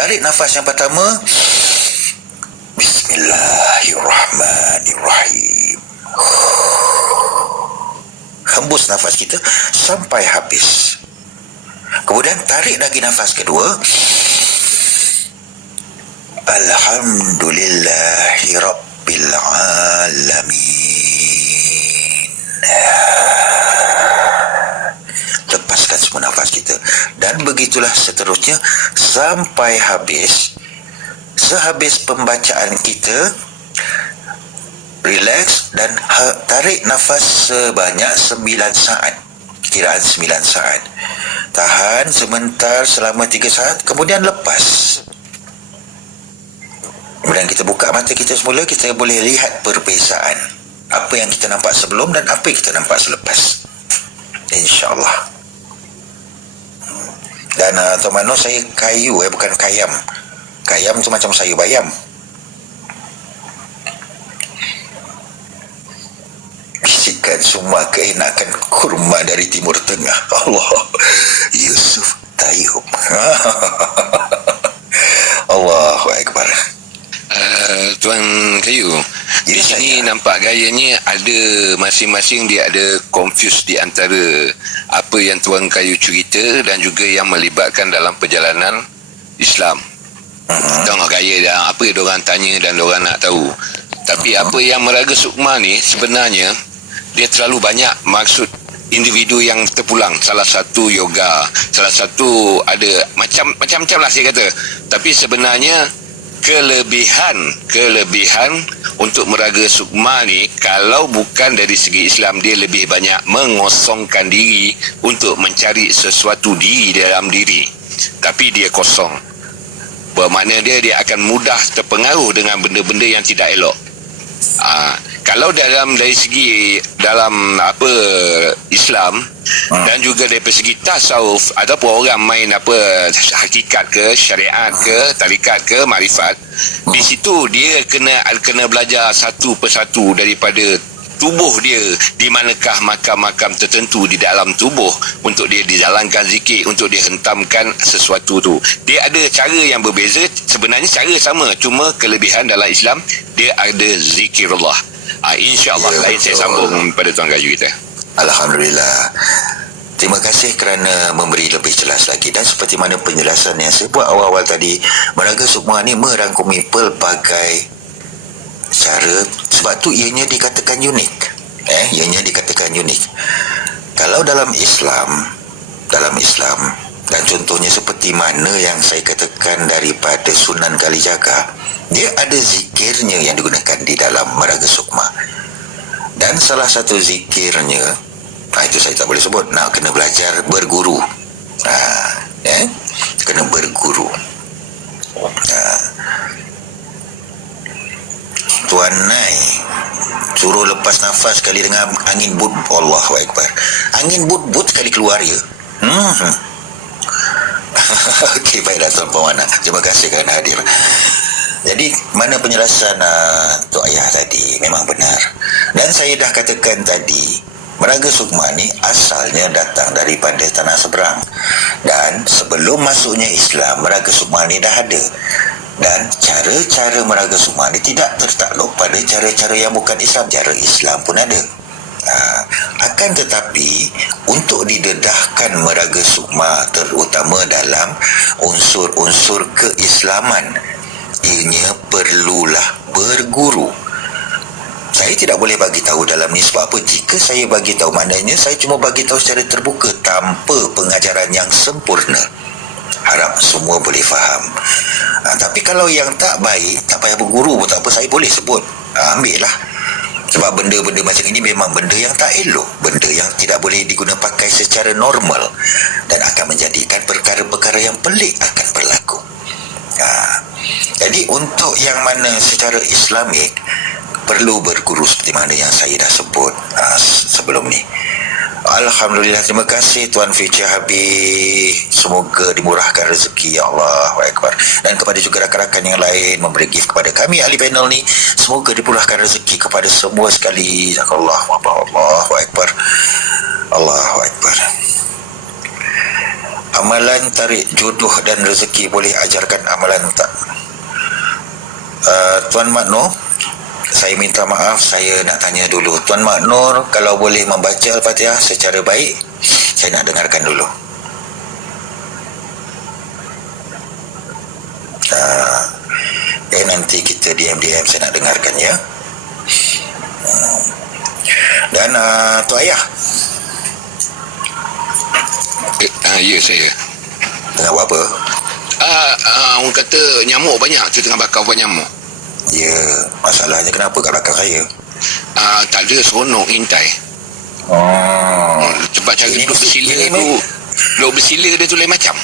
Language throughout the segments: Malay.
Tarik nafas yang pertama. Bismillahirrahmanirrahim. Hembus nafas kita sampai habis. Kemudian tarik lagi nafas kedua. Alhamdulillahi Rabbil Alamin. Lepaskan semua nafas kita. Dan begitulah seterusnya sampai habis. Sehabis pembacaan kita, relax dan tarik nafas sebanyak 9 saat. Kiraan 9 saat. Tahan sebentar selama 3 saat, kemudian lepas. Kemudian kita buka mata kita semula, kita boleh lihat perbezaan. Apa yang kita nampak sebelum dan apa yang kita nampak selepas. InsyaAllah. Dan Tuan Mano, saya kayu, bukan kayam. Kayam tu macam sayur bayam. Bisikan semua keenakan kurma dari Timur Tengah. Allah, Yusuf Tayyub. Allahu Akbar. Tuan Kayu, di sini nampak gayanya ada masing-masing dia ada confuse di antara apa yang Tuan Kayu cerita dan juga yang melibatkan dalam perjalanan Islam. Tengok gaya dah, apa yang diorang tanya dan diorang nak tahu. Tapi apa yang Meraga Sukma ni sebenarnya dia terlalu banyak maksud individu yang terpulang. Salah satu yoga, salah satu ada macam-macam lah saya kata. Tapi sebenarnya kelebihan untuk Meraga Sukma ni, kalau bukan dari segi Islam, dia lebih banyak mengosongkan diri untuk mencari sesuatu diri dalam diri. Tapi dia kosong. Bermakna dia akan mudah terpengaruh dengan benda-benda yang tidak elok. Kalau dari segi dalam Islam dan juga dari segi tasawuf, ataupun orang main hakikat ke, syariat ke, tarikat ke, marifat, di situ dia kena belajar satu persatu daripada tubuh dia, di manakah makam-makam tertentu di dalam tubuh untuk dia dijalankan zikir, untuk dia hentamkan sesuatu tu. Dia ada cara yang berbeza, sebenarnya cara sama, cuma kelebihan dalam Islam dia ada zikirullah. InsyaAllah lain saya sambung pada Tuan Kayu kita. Alhamdulillah. Terima kasih kerana memberi lebih jelas lagi. Dan seperti mana penjelasan yang saya buat awal-awal tadi, Meraga Sukma ni merangkumi pelbagai cara, sebab tu ianya dikatakan unik. Ianya dikatakan unik. Kalau dalam Islam dan contohnya seperti mana yang saya katakan daripada Sunan Kalijaga, dia ada zikirnya yang digunakan di dalam Meraga Sukma. Dan salah satu zikirnya, itu saya tak boleh sebut, nak kena belajar berguru. Kena berguru. Tuan Nai suruh lepas nafas sekali dengan angin but. Allahu Akbar. Angin but sekali keluar ya. Okey, baiklah Tuan Pewana, terima kasih kerana hadir. Jadi mana penjelasan Tok Ayah tadi memang benar. Dan saya dah katakan tadi, Meraga Sukma ni asalnya datang daripada tanah seberang. Dan sebelum masuknya Islam, Meraga Sukma ni dah ada. Dan cara-cara Meraga Sukma ni tidak tertakluk pada cara-cara yang bukan Islam. Cara Islam pun ada. Akan tetapi untuk didedahkan Meraga Sukma, terutama dalam unsur-unsur keislaman, ianya perlulah berguru. Saya tidak boleh bagi tahu dalam ni sebab apa? Jika saya bagi tahu, maknanya saya cuma bagi tahu secara terbuka tanpa pengajaran yang sempurna. Harap semua boleh faham. Tapi kalau yang tak baik, tak payah berguru pun tak apa, saya boleh sebut. Ambil lah. Sebab benda-benda macam ini memang benda yang tak elok, benda yang tidak boleh diguna pakai secara normal, dan akan menjadikan perkara-perkara yang pelik akan berlaku. Jadi untuk yang mana secara Islamik perlu berguru seperti mana yang saya dah sebut sebelum ni. Alhamdulillah, terima kasih Tuan Fitri Habib. Semoga dimurahkan rezeki, ya Allah Akbar. Dan kepada juga rakan-rakan yang lain memberi gift kepada kami ahli panel ni, semoga dimurahkan rezeki kepada semua sekali. Jazakallah, Allahu Akbar, Allahu Akbar. amalan tarik jodoh dan rezeki boleh ajarkan amalan tak? Tuan Mak Nur, saya minta maaf, saya nak tanya dulu. Tuan Mak Nur, kalau boleh membaca Al-Fatihah secara baik, saya nak dengarkan dulu. Nanti kita diam-diam saya nak dengarkan ya. Dan tu ayah Ya, saya tengah buat apa? Orang kata nyamuk banyak tu, tengah bakar buat nyamuk. Ya, masalahnya kenapa kat belakang saya? Tak ada, seronok intai. Sebab cara Ini duduk bersila ini tu, duduk bersila dia tu lain macam.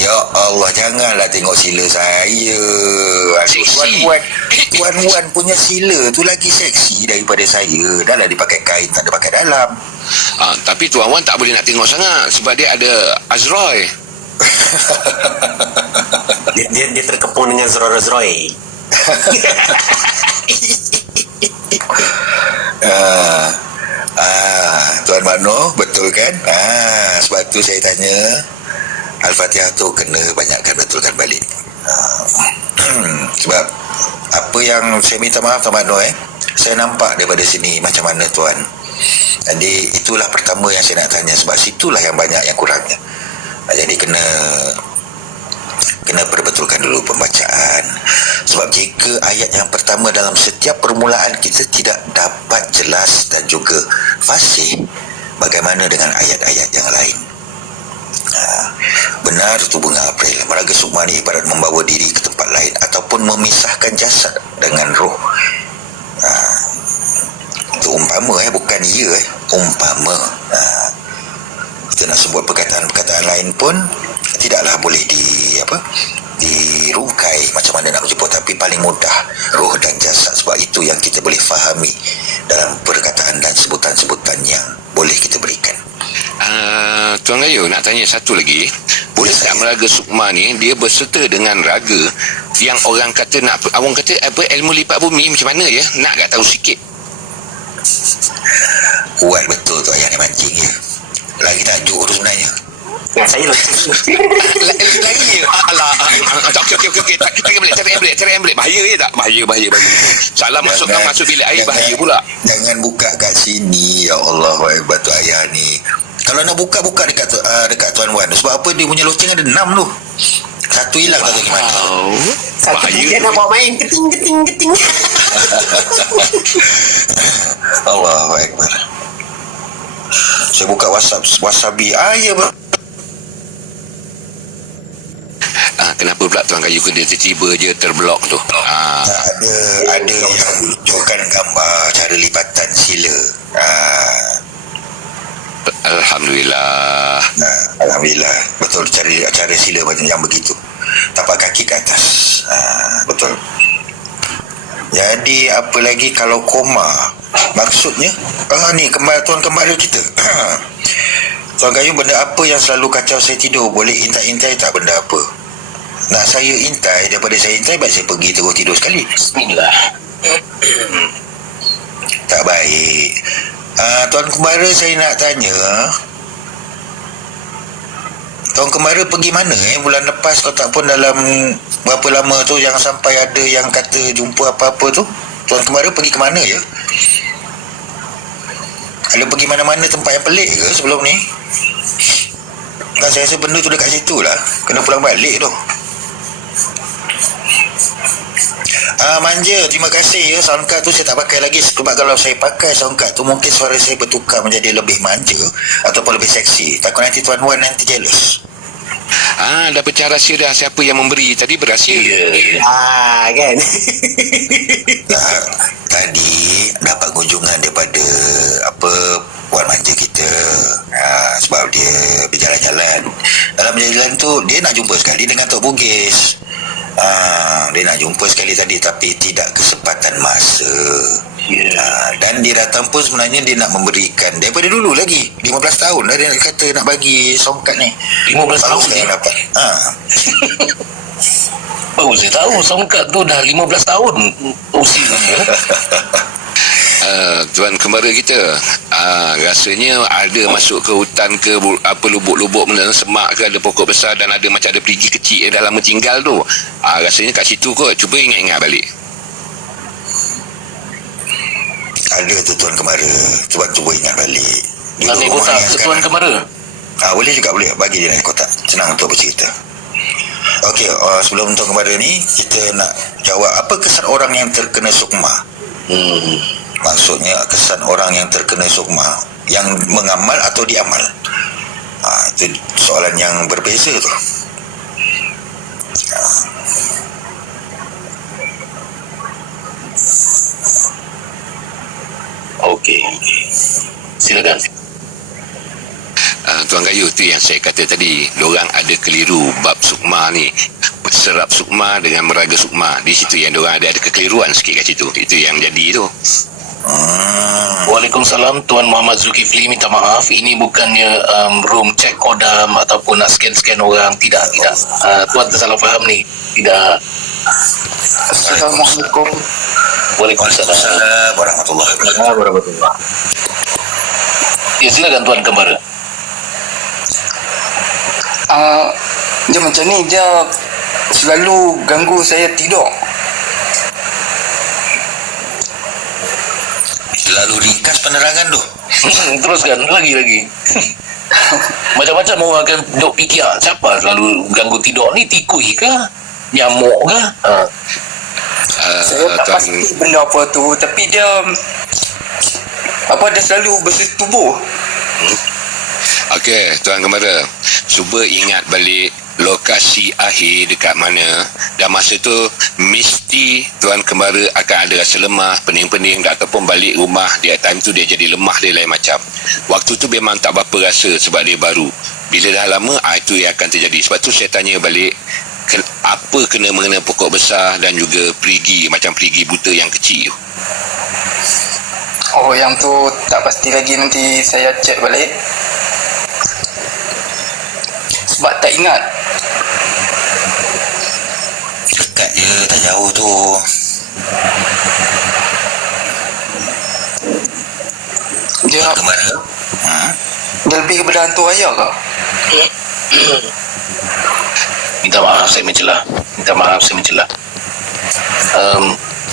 Ya Allah, janganlah tengok sila saya. Aduh, Seksi. Tuan Wan punya sila tu lagi seksi daripada saya. Dah lah dia pakai kain, tak ada pakai dalam. Tapi Tuan Wan tak boleh nak tengok sangat sebab dia ada Azroy. dia terkepung dengan Zroy. Tuan Mano, betul kan? Sebab tu saya tanya, Al-Fatihah tu kena banyakkan betulkan balik. Sebab apa yang saya minta maaf Tuan Mano, saya nampak daripada sini macam mana Tuan. Jadi itulah pertama yang saya nak tanya, sebab situlah yang banyak yang kurangnya. Jadi kena perbetulkan dulu pembacaan. Sebab jika ayat yang pertama dalam setiap permulaan kita tidak dapat jelas dan juga fasih, bagaimana dengan ayat-ayat yang lain? Benar tu Bunga April, meraga sukma ni ibarat membawa diri ke tempat lain ataupun memisahkan jasad dengan roh. Itu umpama, bukan ya, umpama. Kita nak sebut perkataan-perkataan lain pun tidaklah boleh dirungkai macam mana nak berjumpa, tapi paling mudah roh dan jasad, sebab itu yang kita boleh fahami dalam perkataan dan sebutan-sebutan yang boleh kita berikan. Tuan Gayu nak tanya satu lagi. Boleh tak meraga sukma ni dia berserta dengan raga yang orang kata nak, orang kata apa, ilmu lipat bumi macam mana ya? Nak tak tahu sikit. Kuat betul tu ayah ni mancing ya. Lagi tajuk tu sebenarnya. Saya Lagi ya. Alah. Okey. Tarik balik. Bahaya ya tak? Bahaya. Salah masuk bilik air, bahaya pula. Jangan buka kat sini, ya Allah, hebat tu ayah ni. Kalau nak buka dekat Tuan Wan. Sebab apa, dia punya loceng ada 6 tu. Satu hilang tak tahu gimana. Bahaya. Dia nak bawa main keting. Allahu Akbar. Saya buka Wasabi. Ya bang. Kenapa pula Tuan Gayu dia tiba-tiba je terblok tu? Ada yang tunjukkan gambar cara lipatan sila. Alhamdulillah. Alhamdulillah. Betul, cara sila banyak yang begitu. Tapak kaki ke atas. Betul. Jadi apa lagi kalau koma? Maksudnya ni Tuan kembali kita. Tuan Gayu, benda apa yang selalu kacau saya tidur? Boleh intai-intai tak benda apa? Nak saya intai, daripada saya intai baik saya pergi terus tidur sekali. Bismillah. Tak baik. Tuan Kembara, saya nak tanya, Tuan Kembara pergi mana bulan lepas? Kau tak pun dalam berapa lama tu yang sampai ada yang kata jumpa apa-apa tu. Tuan Kembara pergi ke mana ya? Ada pergi mana-mana tempat yang pelik ke sebelum ni? Saya rasa benda tu dekat situ lah. Kena pulang balik tu. Manja, terima kasih ya. Soundcard tu saya tak pakai lagi, sebab kalau saya pakai soundcard tu mungkin suara saya bertukar menjadi lebih manja ataupun lebih seksi. Takut nanti Tuan Wan nanti jealous. Dah pecah rahsia dah siapa yang memberi tadi berahsia. Kan. Tadi dapat kunjungan daripada Puan manja kita. Sebab dia berjalan-jalan. Dalam berjalan tu dia nak jumpa sekali dengan Tok Bugis. Dia nak jumpa sekali tadi, tapi tidak kesempatan masa. Dan dia datang pun sebenarnya dia nak memberikan daripada dulu lagi 15 tahun dah dia kata nak bagi songkat ni. 15 tahun saya dapat. Baru saya tahu songkat tu dah 15 tahun usianya. tuan kembara kita, rasanya ada masuk ke hutan ke apa lubuk-lubuk benda semak ke, ada pokok besar dan ada macam ada perigi kecil yang dah lama tinggal tu. Rasanya kat situ kot. Cuba ingat-ingat balik. Ada tu Tuan Kemara. Cuba ingat balik. Dulu Naik rumah kotak yang Tuan sekarang- Kemara. Boleh juga, boleh. Bagi dia naik kotak. Senang untuk bercerita. Okey, sebelum Tuan Kemara ni, kita nak jawab apa kesan orang yang terkena sukma. Maksudnya kesan orang yang terkena sukma, yang mengamal atau diamal. Itu soalan yang berbeza tu. Okey. Silakan. Tuan Gayu, tu yang saya kata tadi, diorang ada keliru bab sukma ni. Serap sukma dengan meraga sukma, di situ yang diorang ada kekeliruan sikit kat situ. Itu yang jadi tu. Waalaikumsalam Tuan Muhammad Zulkifli, minta maaf, ini bukannya room check kodam ataupun nak scan-scan orang. Tidak. Tuan tersalah faham ni. Tidak. Assalamualaikum. Waalaikumsalam Assalamualaikum warahmatullahi wabarakatuh. warahmatullahi. Ya, silakan Tuan Kemara. Dia macam ni, dia selalu ganggu saya tidur. Lalu ringkas penerangan tu. Teruskan lagi. Macam-macam orang akan duk fikir, siapa selalu ganggu tidur ni, tikui ke? Nyamuk ke? Saya tak pasti benda apa tu, tapi dia dia selalu bersetubuh. Okey, Tuan Kemara, cuba ingat balik lokasi akhir dekat mana, dan masa tu mesti Tuan Kemara akan ada rasa lemah, pening-pening, ataupun balik rumah dia time tu dia jadi lemah, dia lain macam. Waktu tu memang tak berapa rasa sebab dia baru. Bila dah lama, itu yang akan terjadi. Sebab tu saya tanya balik, apa kena mengena pokok besar dan juga perigi, macam perigi buta yang kecil tu. Oh, yang tu tak pasti lagi, nanti saya check balik. Sebab tak ingat. Dekat je, tak jauh tu. Dia Kemara? dia lebih kepada hantu ayah ke? Minta maaf saya mencelah.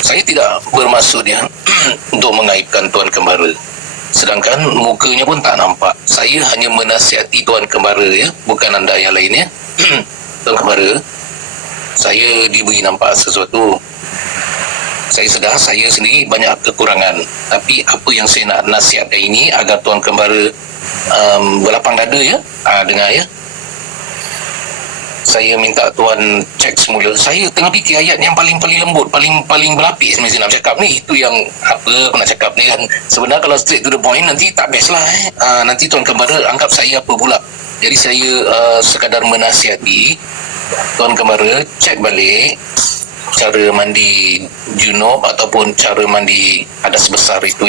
Saya tidak bermaksud untuk mengaibkan Tuan Kemara. Sedangkan mukanya pun tak nampak. Saya hanya menasihati Tuan Kemara, bukan anda yang lain, Tuan Kemara, saya diberi nampak sesuatu. Saya sedar saya sendiri banyak kekurangan. Tapi apa yang saya nak nasihatkan ini agar Tuan Kemara berlapang dada, dengar. Saya minta Tuan cek semula. Saya tengah fikir ayat yang paling lembut, paling berlapis sebenarnya nak cakap ni. Itu yang apa nak cakap ni kan. Sebenarnya kalau straight to the point nanti tak best lah. Nanti Tuan Kemara anggap saya apa pula. Jadi saya sekadar menasihati Tuan Kemara cek balik cara mandi junub ataupun cara mandi hadas besar itu,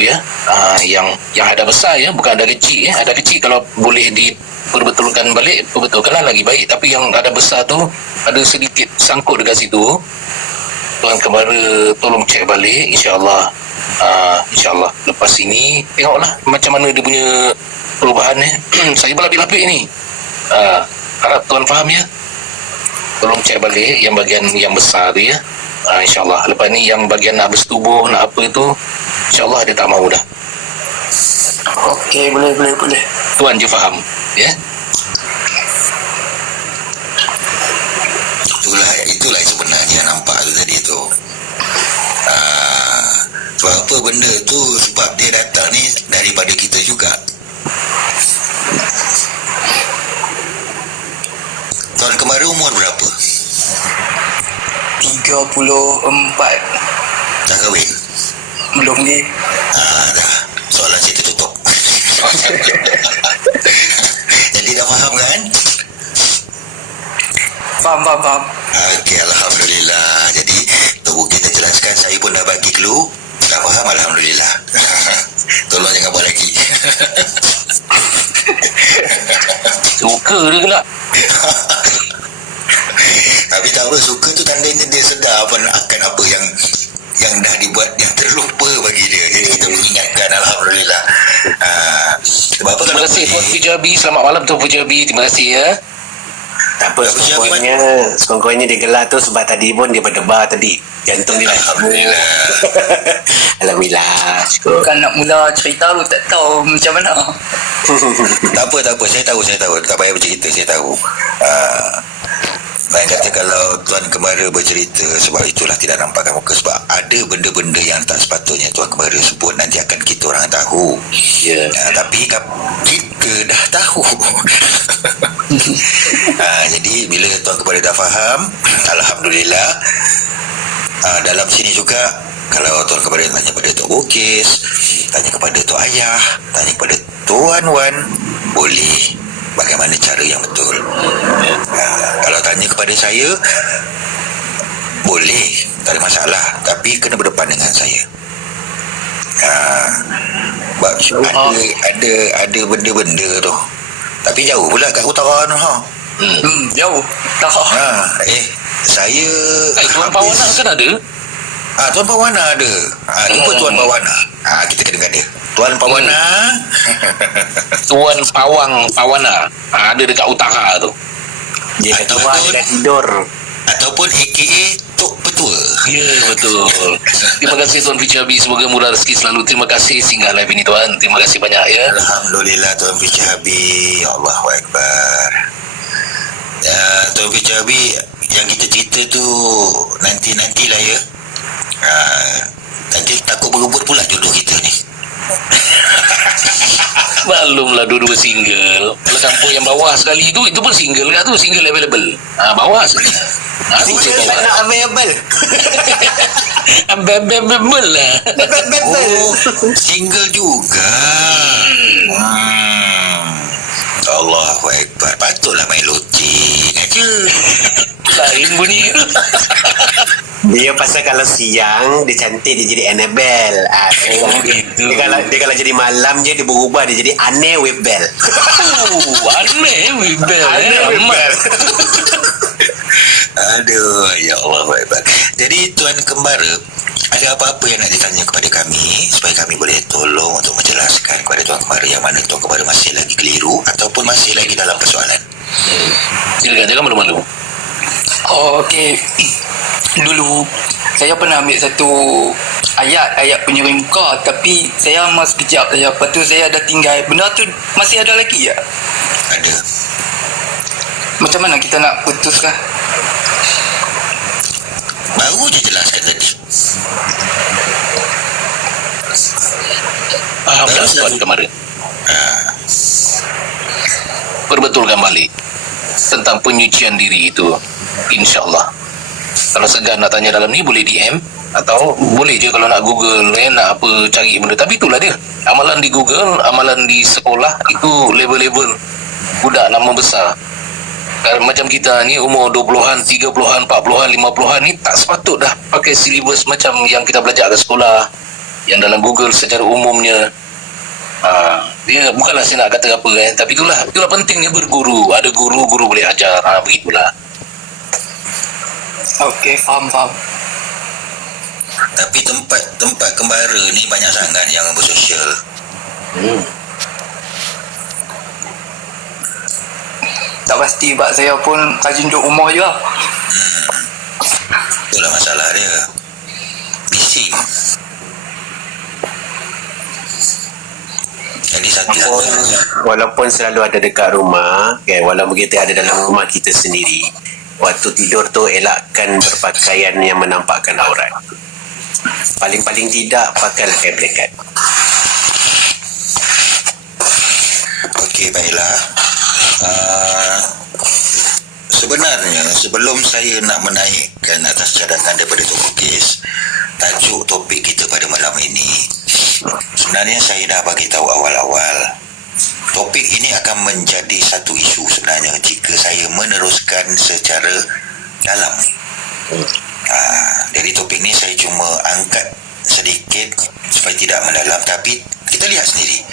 yang ada besar, bukan ada kecil. Ada kecil kalau boleh diperbetulkan balik, perbetulkanlah lagi baik. Tapi yang ada besar tu ada sedikit sangkut dekat situ. Tuan Kemara tolong cek balik, insya-Allah. InsyaAllah lepas ini tengoklah macam mana dia punya perubahan. Saya berlapik-lapik ni. Harap Tuan faham, tolong cek balik yang bahagian yang besar tu, InsyaAllah. Lepas ni yang bahagian nak bersetubuh, nak apa tu, InsyaAllah dia tak mahu dah. Okey, boleh. Tuan je faham, Itulah sebenarnya nampak tu tadi tu. Sebab apa benda tu, sebab dia datang ni daripada kita juga. Tuan Kemara umur berapa? 34. Dah kahwin? Belum ni. Dah. Soalan saya tertutup. Jadi dah faham kan? Faham. Okey, Alhamdulillah. Jadi tunggu kita jelaskan. Saya pun dah bagi clue. Dah faham, Alhamdulillah. Tolong jangan buat lagi. Suka dia gelap. Tapi tak apa, suka tu tandanya dia sedar akan apa yang yang dah dibuat yang terlupa bagi dia. Jadi kita mengingatkan, alhamdulillah. Sebab apa Terima kalau kasih Tuan boleh, Pujabi. Selamat malam Tuan Pujabi. Terima kasih ya. Tak apa, sekurang-kurangnya dia gelar tu sebab tadi pun dia berdebar tadi. Jantung dia lah. alhamdulillah. Alhamdulillah. Syukur. Bukan nak mula cerita lu tak tahu macam mana. Tak apa. Saya tahu. Tak payah bercerita, saya tahu. Lain kata kalau Tuan Kemara bercerita, sebab itulah tidak nampakkan muka. Sebab ada benda-benda yang tak sepatutnya Tuan Kemara sebut, nanti akan kita orang tahu. Ya. Tapi kita dah tahu. Jadi bila Tuan Kemara dah faham, alhamdulillah. Dalam sini juga, kalau Tuan Kemara tanya pada Tok Bokis, tanya kepada Tok Ayah, tanya kepada Tuan Wan, boleh bagaimana cara yang betul. Kalau tanya kepada saya, boleh, tak ada masalah, tapi kena berdepan dengan saya. Sebab ada benda-benda tu, tapi jauh pula kat utara tu. Jauh. Tak. Saya Tuan Pawana kan ada? Tuan Pawana ada. Jumpa Tuan Pawana. Kita kena ada Tuan Pawana. Tuan Pawana. Ada dekat utara tu. Dia dah keluar, dia dah tidur. Ataupun AKA Tok Petua. Ya, betul. Terima kasih Tuan Pujabi. Semoga murah rezeki selalu. Terima kasih singgah live ini Tuan. Terima kasih banyak ya. Alhamdulillah Tuan Pijabi. Allahu Akbar. Tuan Pijabi, yang kita cerita tu nantilah ya. Nanti takut berebut pula jodoh kita ni. Maklumlah dua-dua single. Kalau campur yang bawah sekali itu pun single kat tu. Single available. Bawah sekali. Single tak nak available. Available lah. Single juga. Allahu Akbar. Patutlah main loceng aja. Lain bunyi tu. Dia pasal kalau siang dia cantik, dia jadi Annabelle. Gitu. Dia kalau jadi malam je dia berubah, dia jadi aneh with bell. Aneh Wibel. Aduh, ya Allah. Jadi Tuan Kembara, ada apa-apa yang nak ditanya kepada kami supaya kami boleh tolong untuk menjelaskan kepada Tuan Kembara yang mana Tuan Kembara masih lagi keliru ataupun masih lagi dalam persoalan. Silakan, jangan malu-malu. Okey. Dulu saya pernah ambil satu ayat penyering muka, tapi saya amal sekejap saja. Lepas tu saya dah tinggal. Benda tu masih ada lagi ya? Ada. Macam mana kita nak putuskan? Baru je jelaskan tadi. Faham tak Tuan Kemara? Perbetulkan balik tentang penyucian diri itu, insyaAllah. Kalau segan nak tanya dalam ni, boleh DM, atau boleh je kalau nak Google, nak apa, cari benda. Tapi itulah dia, amalan di Google, amalan di sekolah, itu level-level budak nama besar. Macam kita ni umur 20-an, 30-an, 40-an, 50-an ni tak sepatut dah pakai silibus macam yang kita belajar kat sekolah, yang dalam Google secara umumnya. Dia bukanlah saya nak kata apa tapi itulah pentingnya berguru. Ada guru boleh ajar. Begitulah. Okey, faham. Tapi tempat Kembara ni banyak sangat yang bersosial. Tak pasti, sebab saya pun rajin duduk rumah je lah. Itulah masalah dia. Bising. Jadi satu Walaupun selalu ada dekat rumah kan, walaupun kita ada dalam rumah kita sendiri, waktu tidur tu elakkan berpakaian yang menampakkan aurat. Paling-paling tidak pakailah kain blanket. Okey, baiklah. Sebenarnya sebelum saya nak menaikkan atas cadangan daripada Tok Bokis, tajuk topik kita pada malam ini, sebenarnya saya dah bagi tahu awal-awal. Topik ini akan menjadi satu isu sebenarnya jika saya meneruskan secara dalam. Dari topik ni saya cuma angkat sedikit supaya tidak mendalam, tapi kita lihat sendiri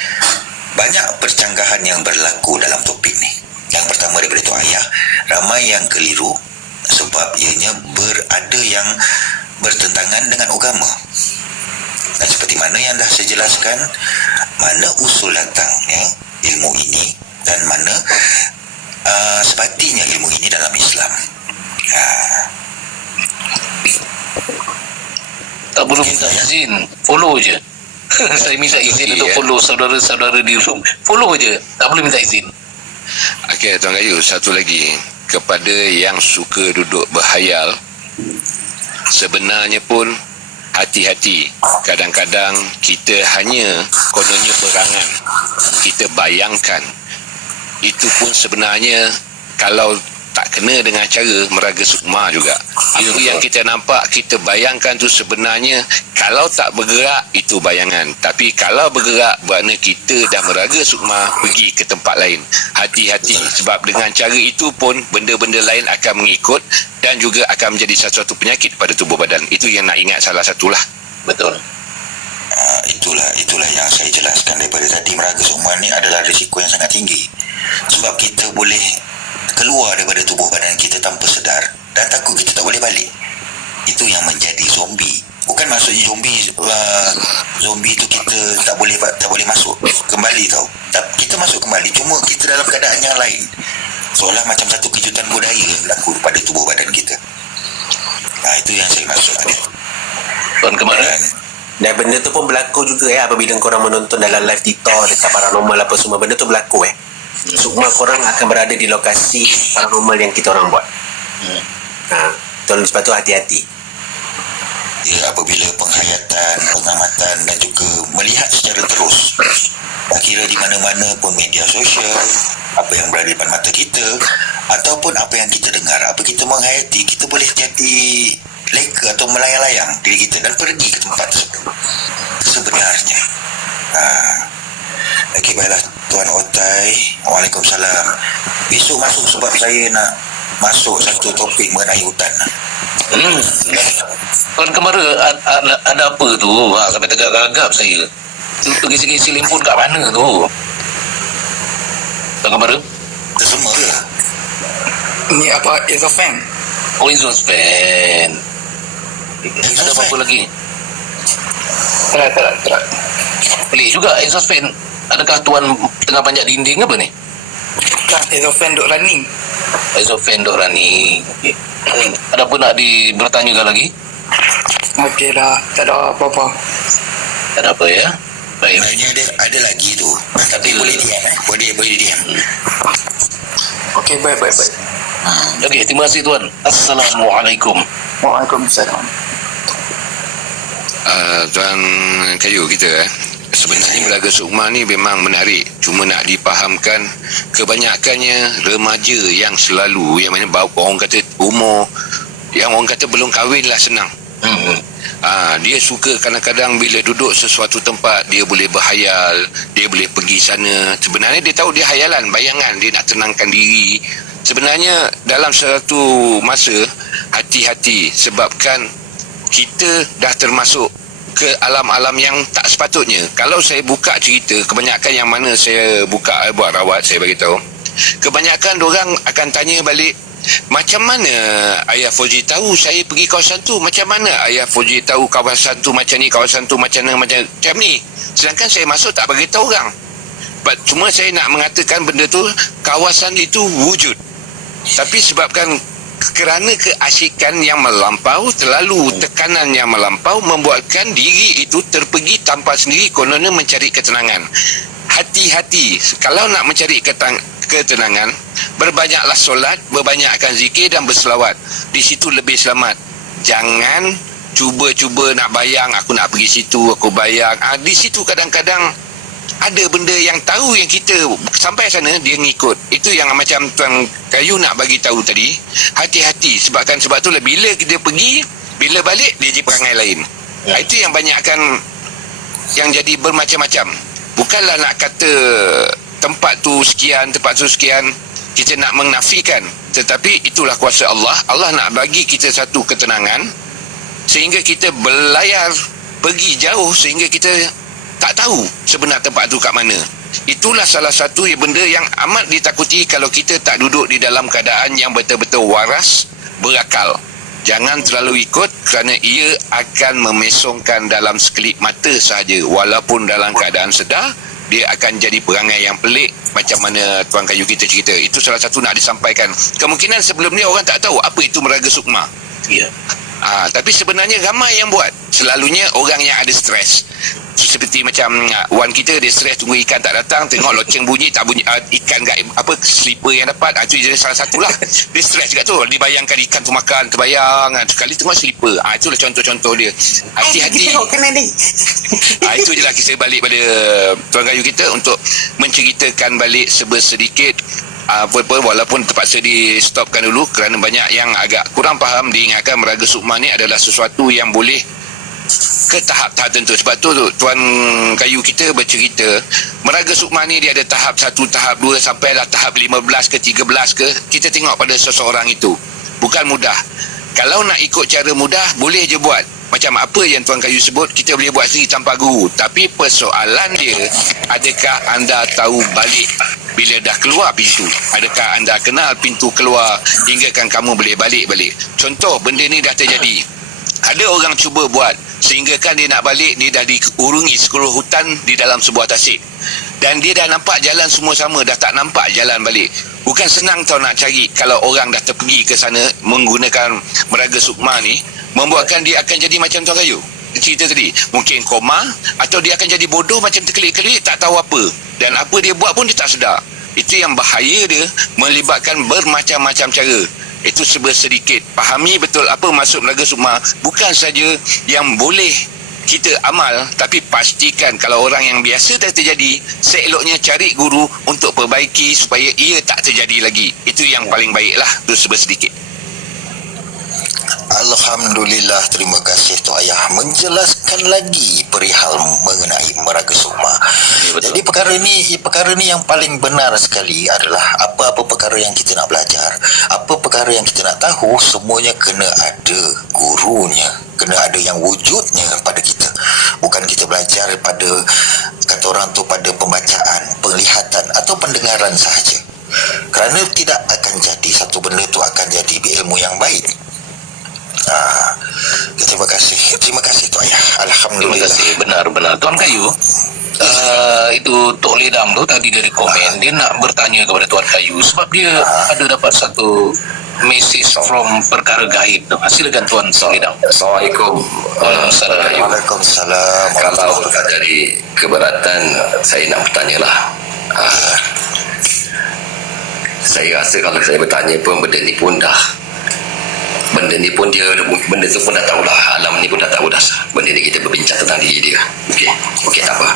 banyak percanggahan yang berlaku dalam topik ni. Yang pertama daripada Tok Ayah, ramai yang keliru sebab ianya berada yang bertentangan dengan agama. Dan seperti mana yang dah saya jelaskan, mana usul datangnya ilmu ini dan mana sepatinya ilmu ini dalam Islam. Tak perlu minta izin, follow je. Saya minta izin untuk follow saudara-saudara di room. Follow je, tak perlu minta izin. Okey, Tuan Gayu, satu lagi. Kepada yang suka duduk berhayal, sebenarnya pun hati-hati. Kadang-kadang kita hanya kononnya berangan, kita bayangkan. Itu pun sebenarnya kalau tak kena dengan cara meraga sukma juga. Apa yang kita nampak, kita bayangkan tu sebenarnya kalau tak bergerak itu bayangan. Tapi kalau bergerak bermakna kita dah meraga sukma pergi ke tempat lain. Hati-hati, sebab dengan cara itu pun benda-benda lain akan mengikut dan juga akan menjadi sesuatu penyakit pada tubuh badan. Itu yang nak ingat salah satulah. Betul. Itulah yang saya jelaskan daripada tadi. Meraga sukma ni adalah risiko yang sangat tinggi. Sebab kita boleh keluar daripada tubuh badan kita tanpa sedar dan takut kita tak boleh balik. Itu yang menjadi zombie. Bukan maksudnya zombie tu kita tak boleh masuk kembali tau. Kita masuk kembali, cuma kita dalam keadaan yang lain, seolah macam satu kejutan budaya yang berlaku pada tubuh badan kita. Itu yang saya maksud. Tuan Kemaran. Dan benda tu pun berlaku juga apabila korang menonton dalam live TikTok dekat paranormal apa semua, benda tu berlaku Sukma korang akan berada di lokasi paranormal yang kita orang buat. Sebab tu hati-hati. Apabila penghayatan, pengamatan dan juga melihat secara terus, tak kira di mana-mana pun media sosial, apa yang berada di depan mata kita ataupun apa yang kita dengar, apa kita menghayati, kita boleh jadi leka atau melayang-layang diri kita dan pergi ke tempat tersebut sebenarnya. Okey, baiklah Tuan Otai. Waalaikumsalam. Besok masuk sebab saya nak masuk satu topik mengenai hutan. Tuan Kemara, ada apa tu? Sampai tegak-gagap saya. Tu pergi-pergi limpun kat mana tu? Tuan Kemara? Tersema ke? Ni apa? Esofan. Oh, Izospan. Ada apa lagi? Tak. Pelik juga Izospan. Adakah tuan tengah panjat dinding apa ni? Tak, Esofan duk running. Izospan dok running. Okay. Ada apa nak bertanyakan lagi? Okey dah, tak ada apa-apa. Tak ada apa ya? Baik. Sebenarnya ada lagi tu. Tapi boleh diam. Boleh diam. Okey, baik. Okey, terima kasih tuan. Assalamualaikum. Waalaikumsalam. Tuan Kayu kita sebenarnya meraga sukma ni memang menarik, cuma nak dipahamkan kebanyakannya remaja yang selalu yang mana orang kata umur yang orang kata belum kahwin lah senang. Dia suka kadang-kadang bila duduk sesuatu tempat dia boleh berhayal, dia boleh pergi sana. Sebenarnya dia tahu dia hayalan, bayangan, dia nak tenangkan diri. Sebenarnya dalam satu masa hati-hati sebabkan kita dah termasuk ke alam-alam yang tak sepatutnya. Kalau saya buka cerita, kebanyakan yang mana saya buat rawat, saya bagi tahu, kebanyakan orang akan tanya balik, macam mana Ayah Fauzi tahu saya pergi kawasan tu? Macam mana Ayah Fauzi tahu kawasan tu macam ni, kawasan tu macam ni? Sedangkan saya masuk tak bagi tahu orang. Cuma saya nak mengatakan benda tu, kawasan itu wujud. Tapi sebabkan kerana keasikan yang melampau, terlalu tekanan yang melampau membuatkan diri itu terpergi tanpa sendiri kononnya mencari ketenangan. Hati-hati, kalau nak mencari ketenangan, berbanyaklah solat, berbanyakkan zikir dan berselawat. Di situ lebih selamat. Jangan cuba-cuba nak bayang, aku nak pergi situ, aku bayang. Di situ kadang-kadang ada benda yang tahu yang kita sampai sana dia ngikut. Itu yang macam Tuan Kayu nak bagi tahu tadi. Hati-hati sebab tu bila dia pergi, bila balik dia jadi perangai lain. Itu yang banyakkan yang jadi bermacam-macam. Bukanlah nak kata tempat tu sekian, kita nak menafikan, tetapi itulah kuasa Allah. Allah nak bagi kita satu ketenangan sehingga kita berlayar pergi jauh sehingga kita tak tahu sebenar tempat tu kat mana. Itulah salah satu benda yang amat ditakuti kalau kita tak duduk di dalam keadaan yang betul-betul waras, berakal. Jangan terlalu ikut kerana ia akan memesongkan dalam sekelip mata sahaja. Walaupun dalam keadaan sedar, dia akan jadi perangai yang pelik macam mana Tuan Kayu kita cerita. Itu salah satu nak disampaikan. Kemungkinan sebelum ni orang tak tahu apa itu meraga sukma. Ya. Tapi sebenarnya ramai yang buat. Selalunya orang yang ada stres. Seperti macam wan kita, dia stres tunggu ikan tak datang, tengok loceng bunyi tak bunyi, ikan kat slipper yang dapat, itu jadi salah satulah. Dia stres juga tu, dibayangkan ikan tu makan, terbayang sekali tengok slipper. Itulah contoh-contoh dia. Hati-hati. Itu je lah kisah balik pada Tuan Kayu kita untuk menceritakan balik sedikit walaupun terpaksa di stopkan dulu kerana banyak yang agak kurang faham. Diingatkan meraga sukma ni adalah sesuatu yang boleh ke tahap-tahap tertentu. Sebab tu Tuan Kayu kita bercerita meraga sukma ni dia ada tahap 1, tahap 2 sampailah tahap 15 ke 13 ke. Kita tengok pada seseorang itu bukan mudah. Kalau nak ikut cara mudah boleh je buat. Macam apa yang Tuan Kayu sebut, kita boleh buat sendiri tanpa guru. Tapi persoalan dia, adakah anda tahu balik bila dah keluar pintu? Adakah anda kenal pintu keluar hingga kan kamu boleh balik-balik? Contoh, benda ni dah terjadi. Ada orang cuba buat sehingga kan dia nak balik, dia dah diurungi seluruh hutan di dalam sebuah tasik. Dan dia dah nampak jalan semua sama, dah tak nampak jalan balik. Bukan senang tau nak cari. Kalau orang dah terpergi ke sana menggunakan meraga sukma ni, membuatkan dia akan jadi macam Tuan Kayu cerita tadi, mungkin koma, atau dia akan jadi bodoh macam terkelip-kelip tak tahu apa, dan apa dia buat pun dia tak sedar. Itu yang bahaya dia, melibatkan bermacam-macam cara. Itu sedikit fahami betul apa maksud meraga sukma. Bukan saja yang boleh kita amal, tapi pastikan kalau orang yang biasa dah terjadi, seeloknya cari guru untuk perbaiki supaya ia tak terjadi lagi. Itu yang paling baiklah. Itu sedikit. Alhamdulillah, terima kasih Tok Ayah menjelaskan lagi perihal mengenai meraga sukma. Jadi perkara ni yang paling benar sekali adalah apa-apa perkara yang kita nak belajar, apa perkara yang kita nak tahu, semuanya kena ada gurunya, kena ada yang wujudnya pada kita. Bukan kita belajar pada, kata orang tu, pada pembacaan, penglihatan atau pendengaran sahaja. Kerana tidak akan jadi satu benda tu akan jadi ilmu yang baik. Terima kasih Tok Ayah. Alhamdulillah. Terima kasih. Benar-benar Tuan Kayu, itu Tok Ledang tu tadi dari komen, dia nak bertanya kepada Tuan Kayu sebab dia ada dapat satu message from perkara gaib tu. Silakan Tuan Ledang. Assalamualaikum. Waalaikumsalam. Kalau dari keberatan, saya nak bertanya lah. Saya rasa kalau saya bertanya pun benda ni pun dah tahulah, alam ni pun dah tahu dah. Benda ni kita berbincang tentang diri dia. Okey, tak apa.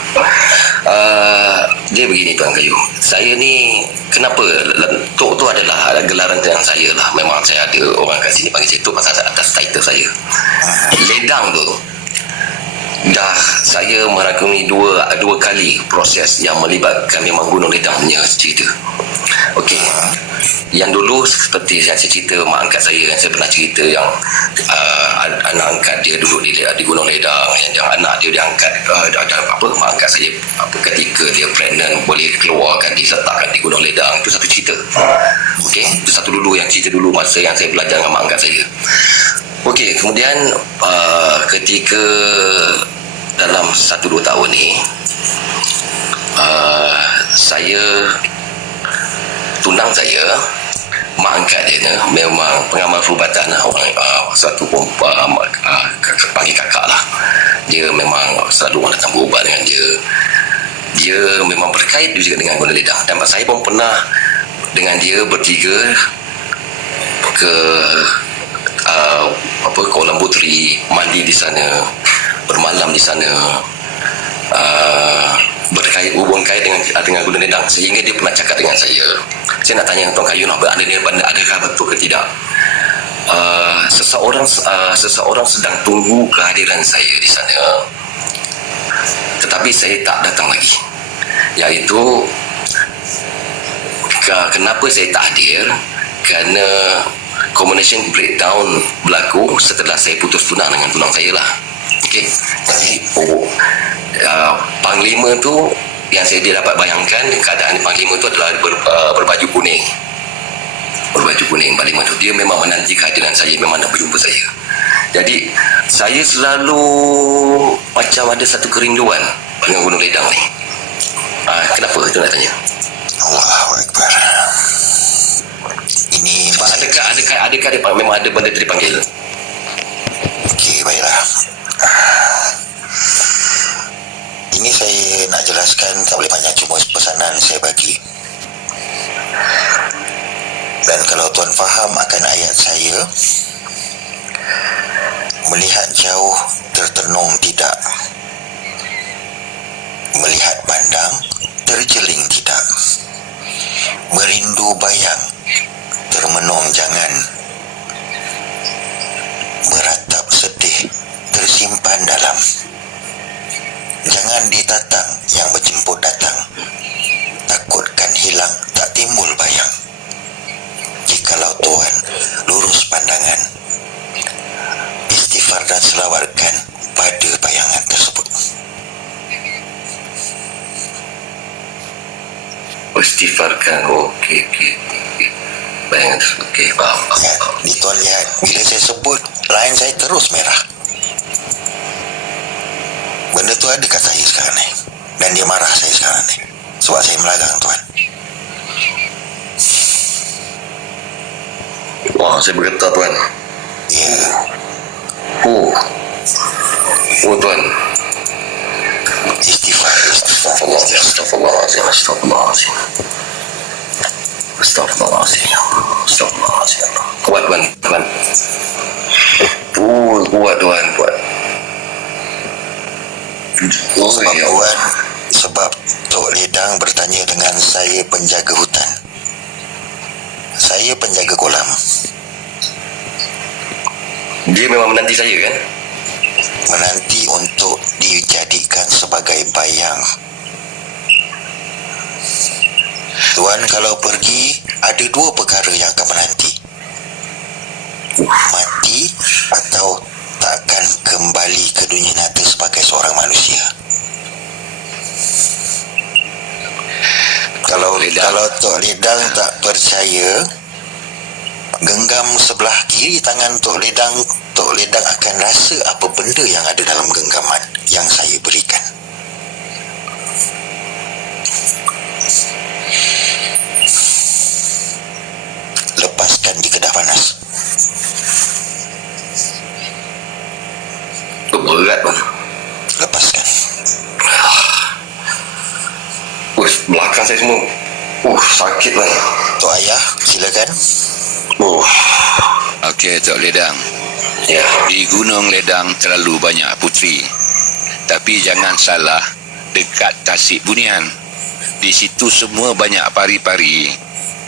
Dia begini Tuan Kayu, saya ni kenapa Tok tu adalah gelaran dengan saya lah. Memang saya ada orang kat sini panggil saya Tok pasal atas title saya. Ledang tu dah saya meragumi dua kali proses yang melibatkan memang Gunung Ledang punya cerita. Okey, yang dulu seperti yang saya cerita mak angkat saya, yang saya pernah cerita yang anak angkat dia duduk di Gunung Ledang, yang anak dia diangkat mak angkat saya ketika dia pregnant boleh keluarkan, disertakan di Gunung Ledang. Itu satu cerita. Okey, itu satu dulu yang cerita dulu masa yang saya belajar dengan mak angkat saya. Okey, kemudian ketika dalam 1-2 tahun ni saya, tunang saya, mak angkat dia ni memang pengamal perubatan, orang satu perempuan, panggil kakak lah. Dia memang selalu orang datang berubat dengan dia. Dia memang berkait juga dengan Gunung Ledang. Dan saya pun pernah dengan dia bertiga ke Kuala Putri, mandi di sana, bermalam di sana, berhubung kait dengan Gunung Ledang, sehingga dia pernah cakap dengan saya nak tanya Tuan Kayu, adakah betul ke tidak seseorang sedang tunggu kehadiran saya di sana, tetapi saya tak datang lagi. Iaitu kenapa saya tak hadir, kerana communication breakdown berlaku setelah saya putus tunang dengan tunang saya lah. Okey, jadi Panglima tu yang saya dapat bayangkan, keadaan Panglima tu adalah berbaju kuning. berbaju kuning balik masuk, dia memang menanti kehadiran saya, memang nak berjumpa saya. Jadi saya selalu macam ada satu kerinduan dengan Gunung Ledang ni. Kenapa itu nak tanya? Allahu Akbar. Ini Adakah dia memang ada benda dia dipanggil? okey, baiklah. Ini saya nak jelaskan, tak boleh banyak, cuma pesanan saya bagi. Dan kalau tuan faham akan ayat saya, melihat jauh tertenung tidak, melihat pandang terjeling tidak, merindu bayang termenung jangan, meratap sedih tersimpan dalam, jangan ditatang yang berjemput datang, takutkan hilang tak timbul bayang. Jikalau Tuhan lurus pandangan, istighfar dan selawatkan pada bayangan tersebut. Istighfarkan. Okey. Bayangan. Okey, faham. Ya, ni tuan lihat, bila saya sebut, line saya terus merah. Benda tu ada kat saya sekarang ni. Dan dia marah saya sekarang ni. Sebab saya melarang tuan. Wah, saya bergetar tuan. Ya, Oh tuan. istighfar. Astagfirullahaladzim. Kuat tuan. Kuat tuan. Sebab tuan, sebab Tok Ledang bertanya dengan saya penjaga hutan. Saya penjaga kolam. Dia memang menanti saya kan? Menanti untuk dijadikan sebagai bayang. Tuan kalau pergi, ada dua perkara yang akan menanti. Mati atau takkan kembali ke dunia nyata sebagai seorang manusia. Kalau Tok Ledang tak percaya, genggam sebelah kiri tangan Tok Ledang akan rasa apa benda yang ada dalam genggaman yang saya berikan. Lepaskan di kedah panas. Berat bang. Lepaskan. Belakang saya semua sakit bang. Tok Ayah, silakan. Okey, Tok Ledang. Ya. Di Gunung Ledang terlalu banyak puteri. Tapi jangan salah, dekat Tasik Bunian. Di situ semua banyak pari-pari.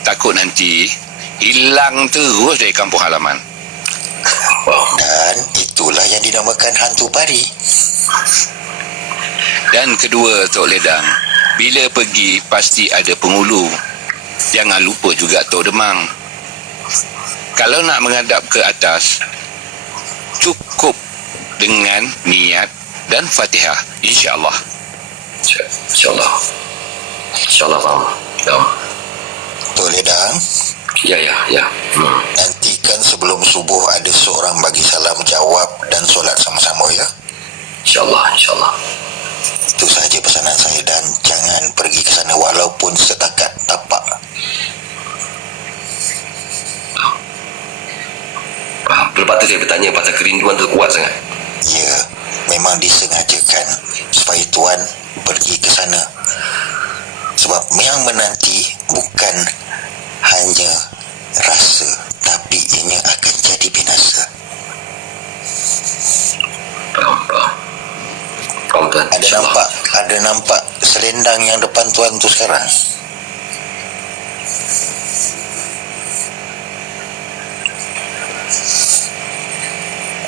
Takut nanti hilang terus dari kampung halaman. Dan itulah yang dinamakan hantu pari. Dan kedua, Tok Ledang, bila pergi pasti ada penghulu. Jangan lupa juga Tok Demang. Kalau nak menghadap ke atas, cukup dengan niat dan Fatihah, insya-Allah. InsyaAllah faham. Tok Ledang, Ya. nantikan sebelum subuh ada seorang bagi salam jawab dan solat sama-sama ya. InsyaAllah. Itu sahaja pesanan saya, dan jangan pergi ke sana walaupun setakat tapak. Lepas tu saya bertanya pasal kerinduan tu kuat sangat. Ya, memang disengajakan supaya tuan pergi ke sana. Sebab yang menanti bukan hanya rasa, tapi ianya akan jadi binasa. Faham tuan. Ada nampak selendang yang depan tuan tu sekarang?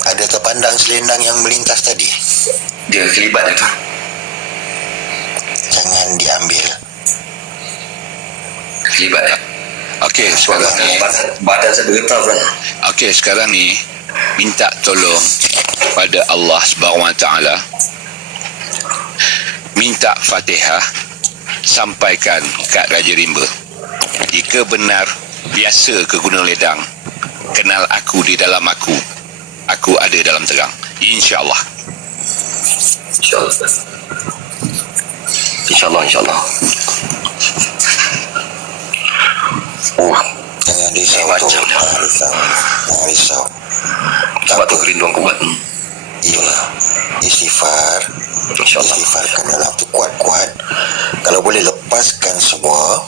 Ada terpandang selendang yang melintas tadi? Dia kelibat dia tu. Jangan diambil. Kelibat dia. Okey, sekarang ni Badan saya bergetar tuan. Okey, sekarang ni minta tolong pada Allah Subhanahu Wa Taala. Minta Fatihah, sampaikan kat Raja Rimba. Jika benar biasa ke Gunung Ledang, kenal aku di dalam aku ada dalam terang, insya-Allah. InsyaAllah. InsyaAllah. Oh, Jangan risau tu. Macam. Jangan risau. sebab tu kerinduan kuat. Iyalah. Istighfar. InsyaAllah. Istighfarkan dalam tu kuat-kuat. Kalau boleh lepaskan semua.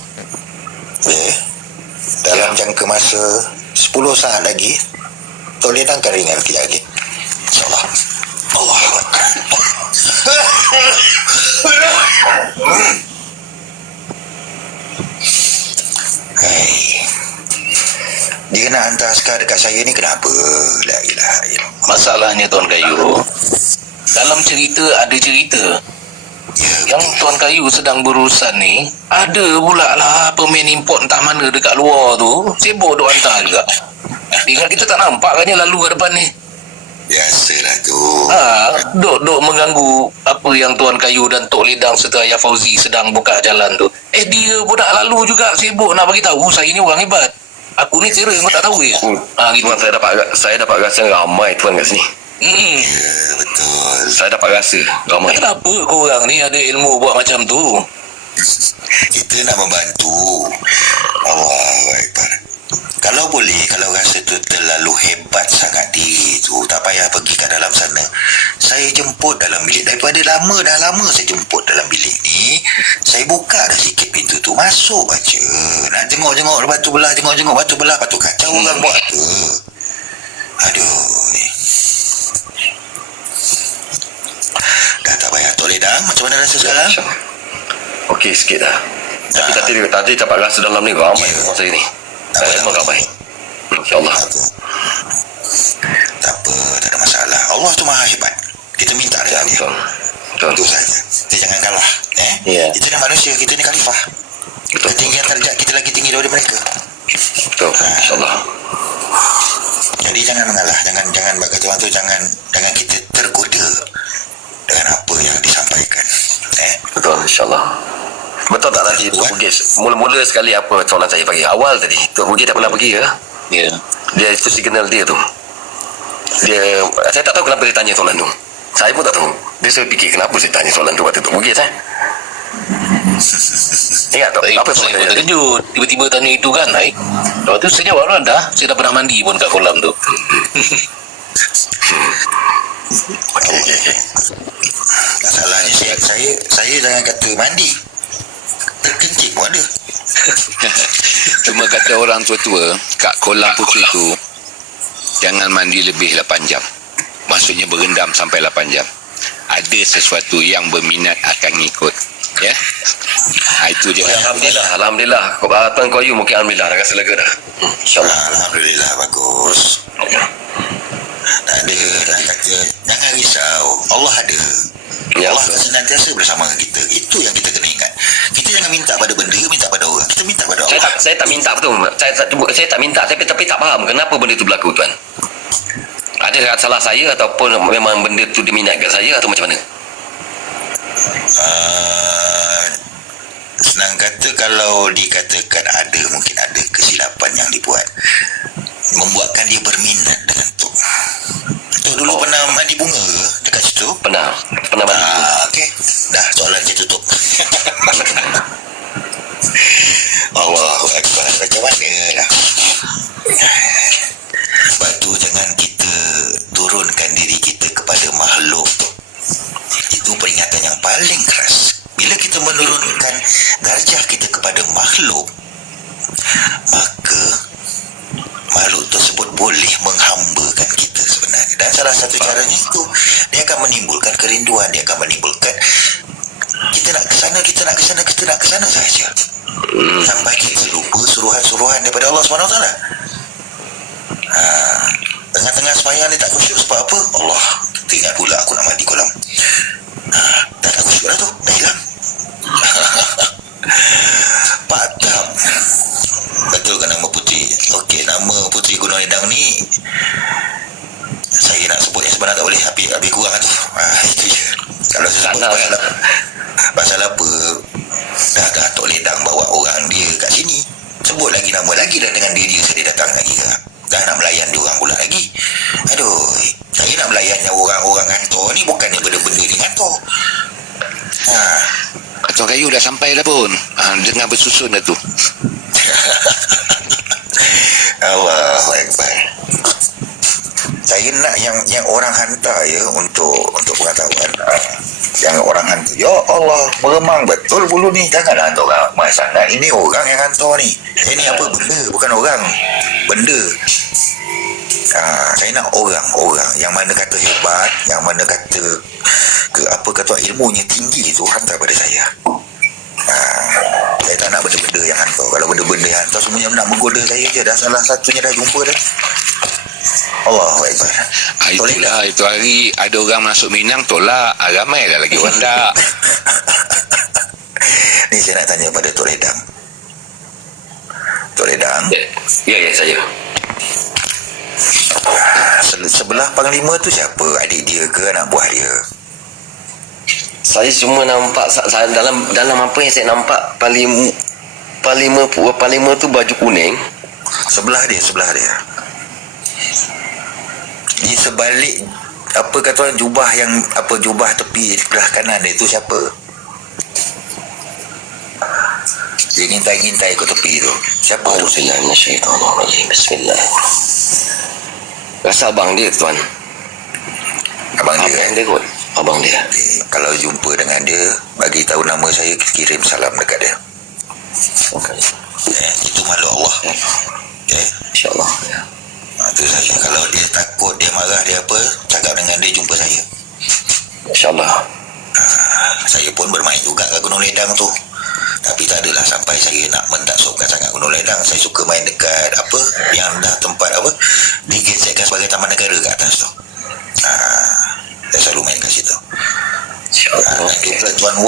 Dalam jangka masa 10 saat lagi, Tok Ledang akan ringan sikit lagi. InsyaAllah. Allah Akbar. Hei. Dia nak hantar askar dekat saya ni kenapa? La ilaha illallah. Masalahnya Tuan Kayu, dalam cerita ada cerita. Ya, Yang Tuan Kayu sedang berurusan ni, ada pula lah pemain import entah mana dekat luar tu, sibuk duk hantar juga. Ingat kita tak nampak kan dia lalu ke depan ni. biasalah tu. Duk mengganggu apa yang Tuan Kayu dan Tok Ledang serta Ayah Fauzi sedang buka jalan tu. Dia pun nak lalu juga, sibuk nak bagi tahu saya ni orang hebat. Aku ni kira kau tak tahu ya. Gitu. Tuan, saya dapat rasa ramai tuan kat sini. Ya, betul. Saya dapat rasa ramai. Kenapa korang ni ada ilmu buat macam tu? Kita nak membantu. Allahu Akbar. Kalau boleh, kalau rasa tu terlalu hebat sangat diri tu, tak payah pergi ke dalam sana. Saya jemput dalam bilik. Dah lama saya jemput dalam bilik ni. Saya buka dah sikit pintu tu. Masuk aja. Nak jenguk-jenguk batu belah, jenguk-jenguk batu belah. Lepas tu kacau orang buat ke? Aduh. Dah tak payah. Tok Ledang, macam mana rasa sekarang? Okey sikit dah. Tapi tadi dapat rasa dalam ni ramai Ya. orang saya ni. Tak apa, Saya tak memang apa. ramai. InsyaAllah. Tak apa, tak ada masalah. Allah tu maha hebat. Kita minta dengan dia. Betul. Itu saja. Kita jangan kalah. Ya. Kita ni manusia, kita ni khalifah. Betul. Ketinggian darjat kita lagi tinggi daripada mereka. Betul. InsyaAllah. Jadi jangan mengalah. Jangan bagi tuan tu, jangan kita tergoda dengan apa yang disampaikan. Betul, insyaAllah. Betul tak tadi Tok Bugis? Mula-mula sekali apa soalan saya pagi awal tadi, Tok Bugis tak pernah pergi ke? Ya. Dia itu signal dia tu. Saya tak tahu kenapa dia tanya soalan tu. Saya pun tak tahu. Dia selalu fikir kenapa saya tanya soalan tu waktu Tok Bugis Ingat tak? Apa soalan Saya pun saya? terkejut. Tiba-tiba tanya itu kan. Lepas tu saya jawab lah dah. Saya dah pernah mandi pun kat kolam tu. Okey. Masalahnya saya jangan kata mandi. Terkencing pun ada. Cuma kata orang tua-tua, kat kolam putih tu jangan mandi lebih 8 jam. Maksudnya berendam sampai 8 jam. Ada sesuatu yang berminat akan ngikut. Ya. Itu je. Alhamdulillah. Tuan Kayu mungkin alhamdulillah dah rasa lega dah. InsyaAllah. Alhamdulillah, bagus. Tak ada, dah kata jangan risau. Allah ada. Ya. Allah akan senantiasa bersama dengan kita. Itu yang kita kena ingat. Kita jangan minta pada benda, minta pada orang. Kita minta pada Allah. Saya tak minta betul. Saya tak minta tapi tak faham kenapa benda tu berlaku tuan. Ada salah saya ataupun memang benda tu diminatkan saya atau macam mana? Senang kata, kalau dikatakan ada, mungkin ada kesilapan yang dibuat membuatkan dia berminat dengan tu. Tu dulu pernah mandi bunga ke dekat situ? Pernah mandi. Okey. Dah, soalan je tutup. Allahu Akbar. Macam mana dah? Sebab tu jangan kita turunkan diri kita kepada makhluk. Itu peringatan yang paling keras. Bila kita menurunkan darjah kita kepada makhluk, maka makhluk tersebut boleh menghambakan kita sebenarnya. Dan salah satu caranya itu, dia akan menimbulkan kerinduan, dia akan menimbulkan kita nak ke sana saja. Sampai kita lupa suruhan-suruhan daripada Allah SWT. Tengah-tengah sembahyang dia tak khusyuk sebab apa? Allah, teringat pula aku nak mandi kolam. Dah tak khusyuk dah tu, dah hilang. Pak Tam, betul kan nama puteri? Okey, nama puteri Gunung Ledang ni saya nak sebut yang sebenar tak boleh, habis kurang tu. Itu je. Kalau saya sebut pasal apa, dah Tok Ledang bawa orang dia kat sini. sebut lagi nama lagi dah dengan diri saya datang lagi ke. Dah nak melayan dia orang pula lagi. Aduh, saya nak melayannya orang-orang kantor ni bukannya benda-benda ni kantor. Tuan Kayu dah sampai dah pun. Dengar bersusun dah tu. Allahu Akbar. Saya nak yang orang hantar ya untuk pengetahuan. Yang orang hantar. Ya Allah, meremang betul bulu ni. Janganlah hantar orang ramai sangat. Ini orang yang hantar ni. Ini apa benda, bukan orang. Benda. Saya nak orang yang mana kata hebat, yang mana kata ilmunya tinggi tu hantar pada saya. Saya tak nak benda-benda yang hantar. Kalau benda-benda yang hantar semuanya nak menggoda saya je. Dah salah satunya dah jumpa dah. Allahu Akbar. Itulah, itu hari ada orang masuk Minang tolak. Ramai dah lagi orang tak. Ni saya nak tanya pada Tok Redang. Tok Redang, Ya, saya. sebelah Panglima tu siapa? Adik dia ke anak buah dia? Saya cuma nampak dalam apa yang saya nampak Panglima tu baju kuning. Sebelah dia. Di sebalik apa kata orang jubah tepi sebelah kanan dia tu siapa? Dia ngintai-ngintai ke tepi tu. Siapa tu? Bismillahirrahmanirrahim. Bismillah. Rasa abang dia, tuan. Abang dia. Abang dia kot. Abang dia. Kalau jumpa dengan dia, bagi tahu nama saya, kirim salam dekat dia. Okay. Itu makhluk Allah. InsyaAllah. Ya. Itu saya. Kalau dia takut, dia marah, dia apa, cakap dengan dia, jumpa saya. InsyaAllah. Saya pun bermain juga ke Gunung Ledang tu. Tapi tak adalah sampai saya nak mentaksubkan sangat Gunung Ledang. Saya suka main dekat apa, yang dah tempat apa, digesekkan sebagai taman negara kat atas tu. Saya selalu main kat situ. Tuan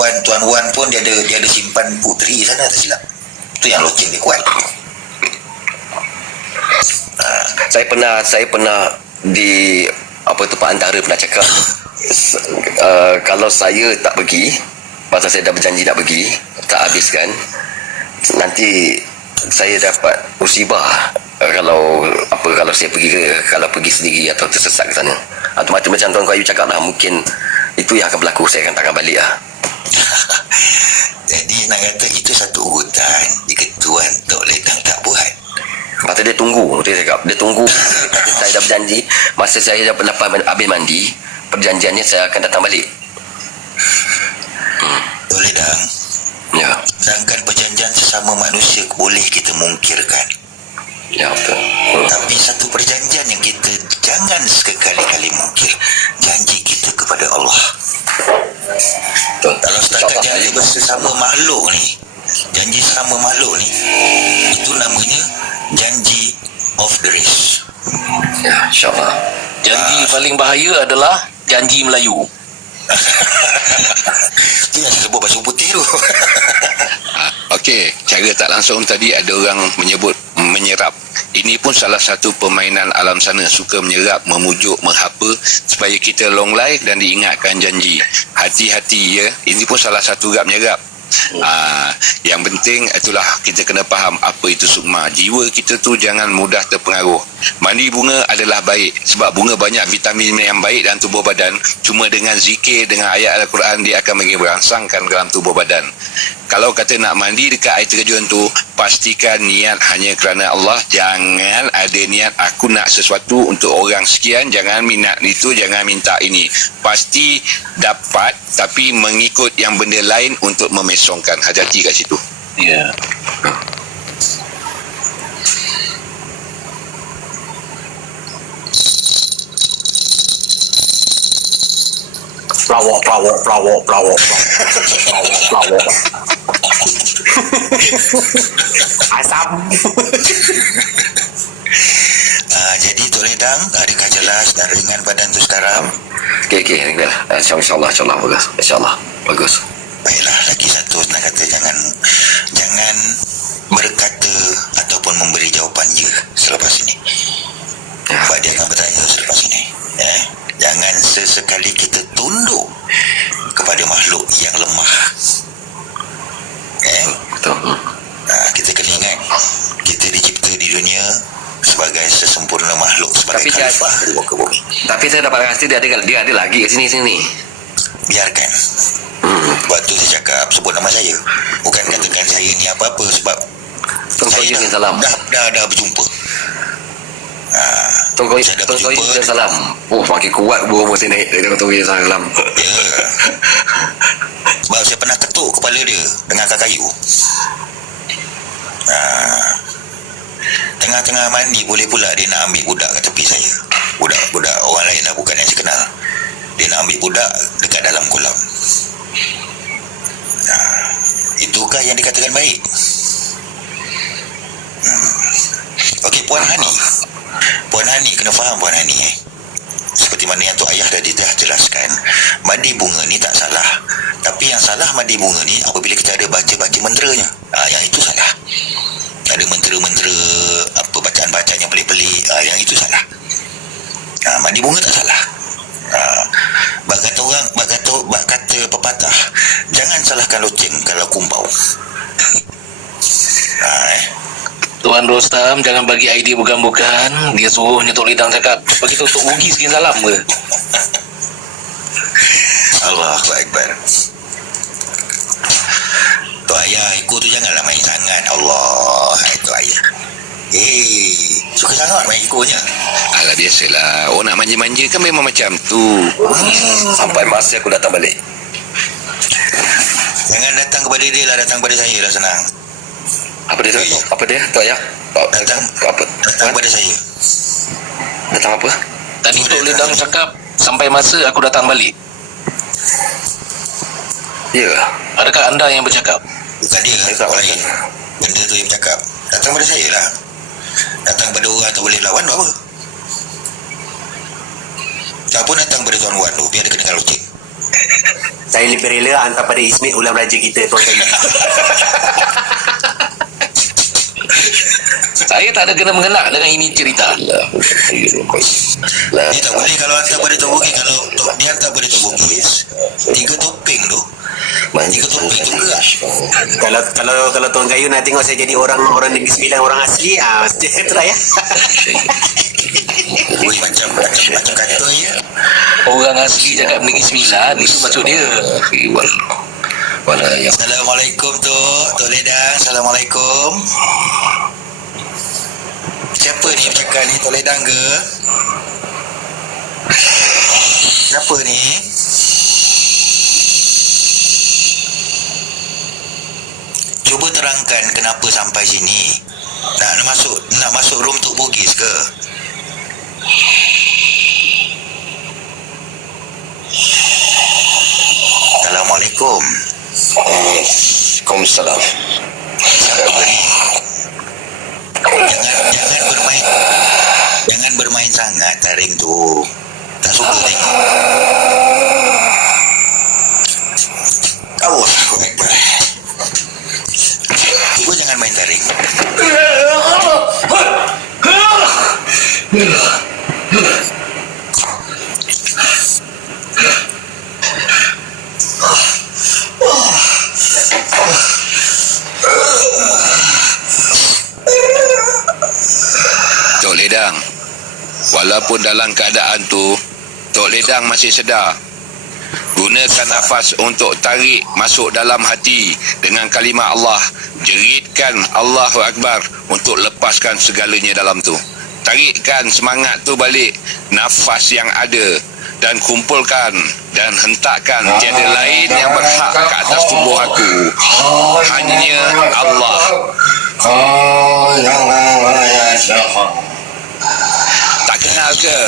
Wan pun dia ada simpan puteri sana, tak silap. Itu yang loceng dia kuat. Saya pernah di apa tu Pak Antara pernah cakap kalau saya tak pergi, pasal saya dah berjanji nak pergi, tak habiskan, nanti saya dapat musibah kalau saya pergi kalau pergi sendiri atau tersesat ke sana. Atau macam Tuan Kayu cakap lah, mungkin itu yang akan berlaku. Saya akan takkan balik lah. Jadi nak kata itu satu urutan di Ketuan Tok Ledang tak buat. Masa dia tunggu, dia cakap dia tunggu. Saya dah berjanji, masa saya dah habis mandi, perjanjiannya saya akan datang balik. Tok Ledang, Ya. sedangkan perjanjian sesama manusia boleh kita mungkirkan. Ya, betul. Tapi satu perjanjian yang kita jangan sekali-kali mungkir, janji kita kepada Allah. Betul. Kalau setakat janji bersama makhluk ni, janji sama makhluk ni, itu namanya janji off the race. Ya, insyaAllah. Janji paling bahaya adalah janji Melayu. Itu yang saya sebut baju putih tu. Okey, cara tak langsung tadi ada orang menyebut menyerap. Ini pun salah satu permainan alam sana, suka menyerap, memujuk, menghapa supaya kita long life dan diingatkan janji. Hati-hati ya, ini pun salah satu gap menyerap. Yang penting itulah kita kena faham apa itu sukma. Jiwa kita tu jangan mudah terpengaruh. Mandi bunga adalah baik sebab bunga banyak vitamin yang baik dalam tubuh badan. Cuma dengan zikir, dengan ayat Al-Quran, dia akan merangsangkan dalam tubuh badan. Kalau kata nak mandi dekat air terjun tu, pastikan niat hanya kerana Allah. Jangan ada niat aku nak sesuatu untuk orang sekian. Jangan minat itu, jangan minta ini. Pasti dapat, tapi mengikut yang benda lain untuk memesongkan. Hati-hati kat situ. Ya. Pelawak. Asam. Jadi Tok Ledang, adakah jelas dan ringan badan tu sekarang? Okey. InsyaAllah bagus. InsyaAllah bagus. Baiklah, lagi satu nak kata jangan berkata ataupun memberi jawapan je selepas ini. Sebab dia akan bertanya selepas ini. Jangan sesekali kita tunduk kepada makhluk yang lemah. Betul. Kita kena ingat Tapi sebagai khalifah dari muka bumi. Tapi saya dapat pasti dia ada lagi ke sini. Biarkan. Waktu saya cakap sebut nama saya, bukan katakan saya ni apa-apa, sebab Tuan saya Koyun salam. dah berjumpa. Tuan Koyun salam. Oh, makin kuat buah mesti naik dari Tuan Koyun salam. Ya. Sebab saya pernah ketuk kepala dia dengan akar kayu. Tengah-tengah mandi boleh pula dia nak ambil budak kat tepi saya. Budak orang lain lah, bukan yang saya kenal. Dia nak ambil budak dekat dalam kolam. Itukah yang dikatakan baik? Okey, Puan Hani kena faham Puan Hani seperti mana yang Tok Ayah tadi telah jelaskan, mandi bunga ni tak salah. Tapi yang salah mandi bunga ni apabila kita ada baca menteranya. Yang itu salah. Ada mentera-mentera, apa bacaan-bacaan yang pelik-pelik, yang itu salah. Mandi bunga tak salah. Bak kata pepatah, jangan salahkan loceng kalau kumbau. Tuan Rostam jangan bagi idea bukan-bukan. Dia suruhnya Tok Lidang cakap bagi Tok Bugi sekian salam ke. Allahu Akbar. Tok Ayah ikut tu janganlah main sangat. Allah, Tok Ayah. Suka sangat main ikonya. Alah, biasalah. Orang nak manja-manja kan memang macam tu. Sampai masa aku datang balik. Jangan datang kepada dia lah, datang kepada saya lah, senang. Apa dia tu? Apa dia? Tok Ayah? Datang kepada saya. Datang apa? Tadi Tok Lidang cakap sampai masa aku datang balik. Ya. Adakah anda yang bercakap? Bukan dia, orang lain. Benda tu yang bercakap. Datang pada saya lah. Datang pada orang tak boleh lawan tu apa? Tak pun datang pada Tuan Wan tu, biar dia kena loceng. Saya lebih rela hantar pada Ismail ulam raja kita, Tuan Koyun. Saya tak ada kena-mengena dengan ini cerita. Dia tak boleh kalau hantar pada Tok Bugis. Kalau dia hantar pada Tok Bugis, 3 topeng tu, 3 topeng tu gerak. Kalau Tuan Koyun nak tengok saya jadi orang Negeri Sembilan, orang asli, mesti itulah ya. Macam kata ya. Orang asli cakap Negeri Sembilan, itu maksud dia. Assalamualaikum Tok Ledang. Assalamualaikum. Siapa ni bercakap ni, Tok Ledang ke? Siapa ni? Cuba terangkan kenapa sampai sini. Nak masuk room Tok Bugis ke? Assalamualaikum. Waalaikumsalam. Siapa ni? Jangan bermain sangat taring tu. Tak suka tengok. Allahu Akbar. Cuba jangan main taring. Tok Ledang, walaupun dalam keadaan tu Tok Ledang masih sedar, gunakan nafas untuk tarik masuk dalam hati dengan kalimah Allah. Jeritkan Allahu Akbar untuk lepaskan segalanya dalam tu. Tarikkan semangat tu balik, nafas yang ada, dan kumpulkan dan hentakkan. Tiada lain yang berhak ke atas tubuh aku, hanya Allah. Tak kenal ke?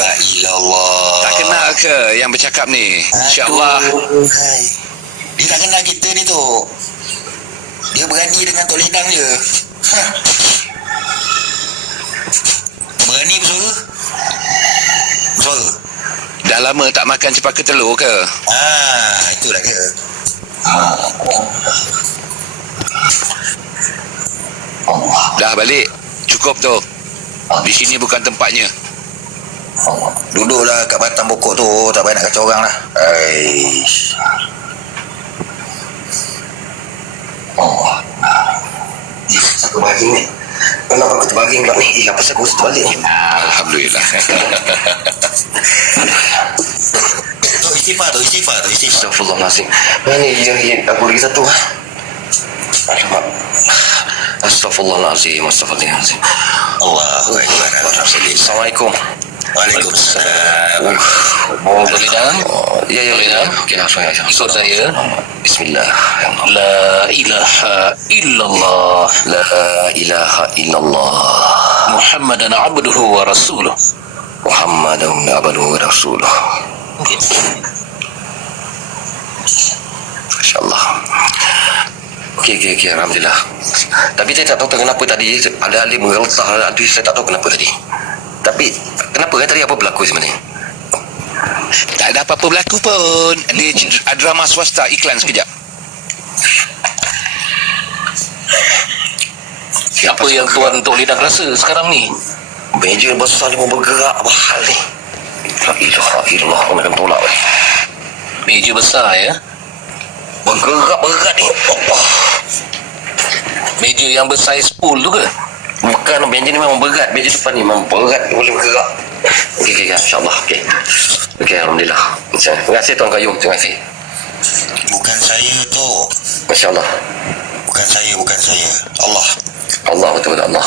Tak kenal ke yang bercakap ni? InsyaAllah. Hai. Dia tak kenal kita ni tu. Dia berani dengan Tok Ledang je. Berani bersuara? Bersuara? Dah lama tak makan cepaka telur ke? Itulah dia. Dah balik. Cukup tu. Di sini bukan tempatnya. Duduklah kat batang pokok tu. Tak payah nak kacau orang lah. Satu bagi ni. Kenapa aku terbaging pula ni? Apa pasal aku terbalik ni? Alhamdulillah. Tu istighfar. Astaghfirullahalazim. Ni aku lagi satu. Alamak. Astaghfirullahalazim. Allahu Akbar. Assalamualaikum. Waalaikumsalam. Boleh dah? Ya. Okey, Ikut saya. Bismillah. La ilaha illallah. La ilaha illallah. Muhammadan abduhu wa rasuluh. Muhammadun abduhu wa rasuluh. Masya-Allah. Okey, alhamdulillah. Tapi saya tak tahu kenapa tadi ada alim bergelisah, saya tak tahu kenapa tadi. Tapi kenapa tadi apa berlaku sebenarnya? Tak ada apa-apa berlaku pun. Dia drama swasta iklan sekejap. Apa yang Tuan Tok Lidang rasa sekarang ni? Meja besar ni pun bergerak, apa hal ni? La ilaha illallah, aku nak tolak ni. Meja besar ya. Bergerak berat ni. Allah. Meja yang bersaiz pool tu ke? Bukan, meja ni memang berat. Meja depan ni memang berat, boleh bergerak. Okey, insyaAllah. Okey, alhamdulillah. Terima kasih Tuan Qayyum, terima kasih. Bukan saya tu. Masya-Allah. Bukan saya. Allah. Allah, betul Allah.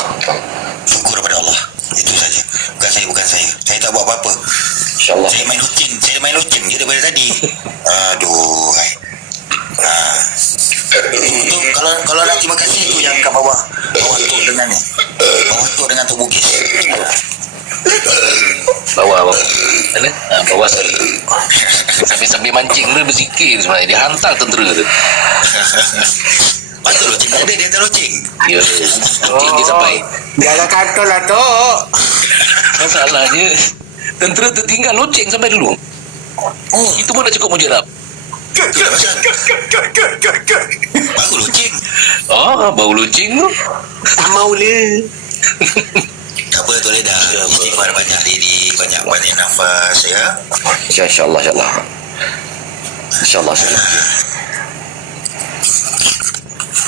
Syukur kepada Allah. Itu saja. Bukan saya. Saya tak buat apa-apa. InsyaAllah. Saya main loceng je daripada tadi. Aduh. Itu kalau nak terima kasih tu yang kat bawah tu dengan ni. Bawah tu dengan tu bugis. Bawah mana? Bawah sekali. Sambil mancing dia berzikir sebenarnya. Dia hantar tentera tu. Patut loceng ada dia hantar loceng. Ya. Mancing dia sampai. Jangan kata lah Tok. Masalah dia tentera tertinggal loceng sampai dulu. Oh, Itu pun dah cukup mujarab. itulah pasal. Baru loceng. Bau loceng tu. Tak mau le. Tak apa, tu dah istighfar banyak diri, banyak nafas ya. InsyaAllah. InsyaAllah.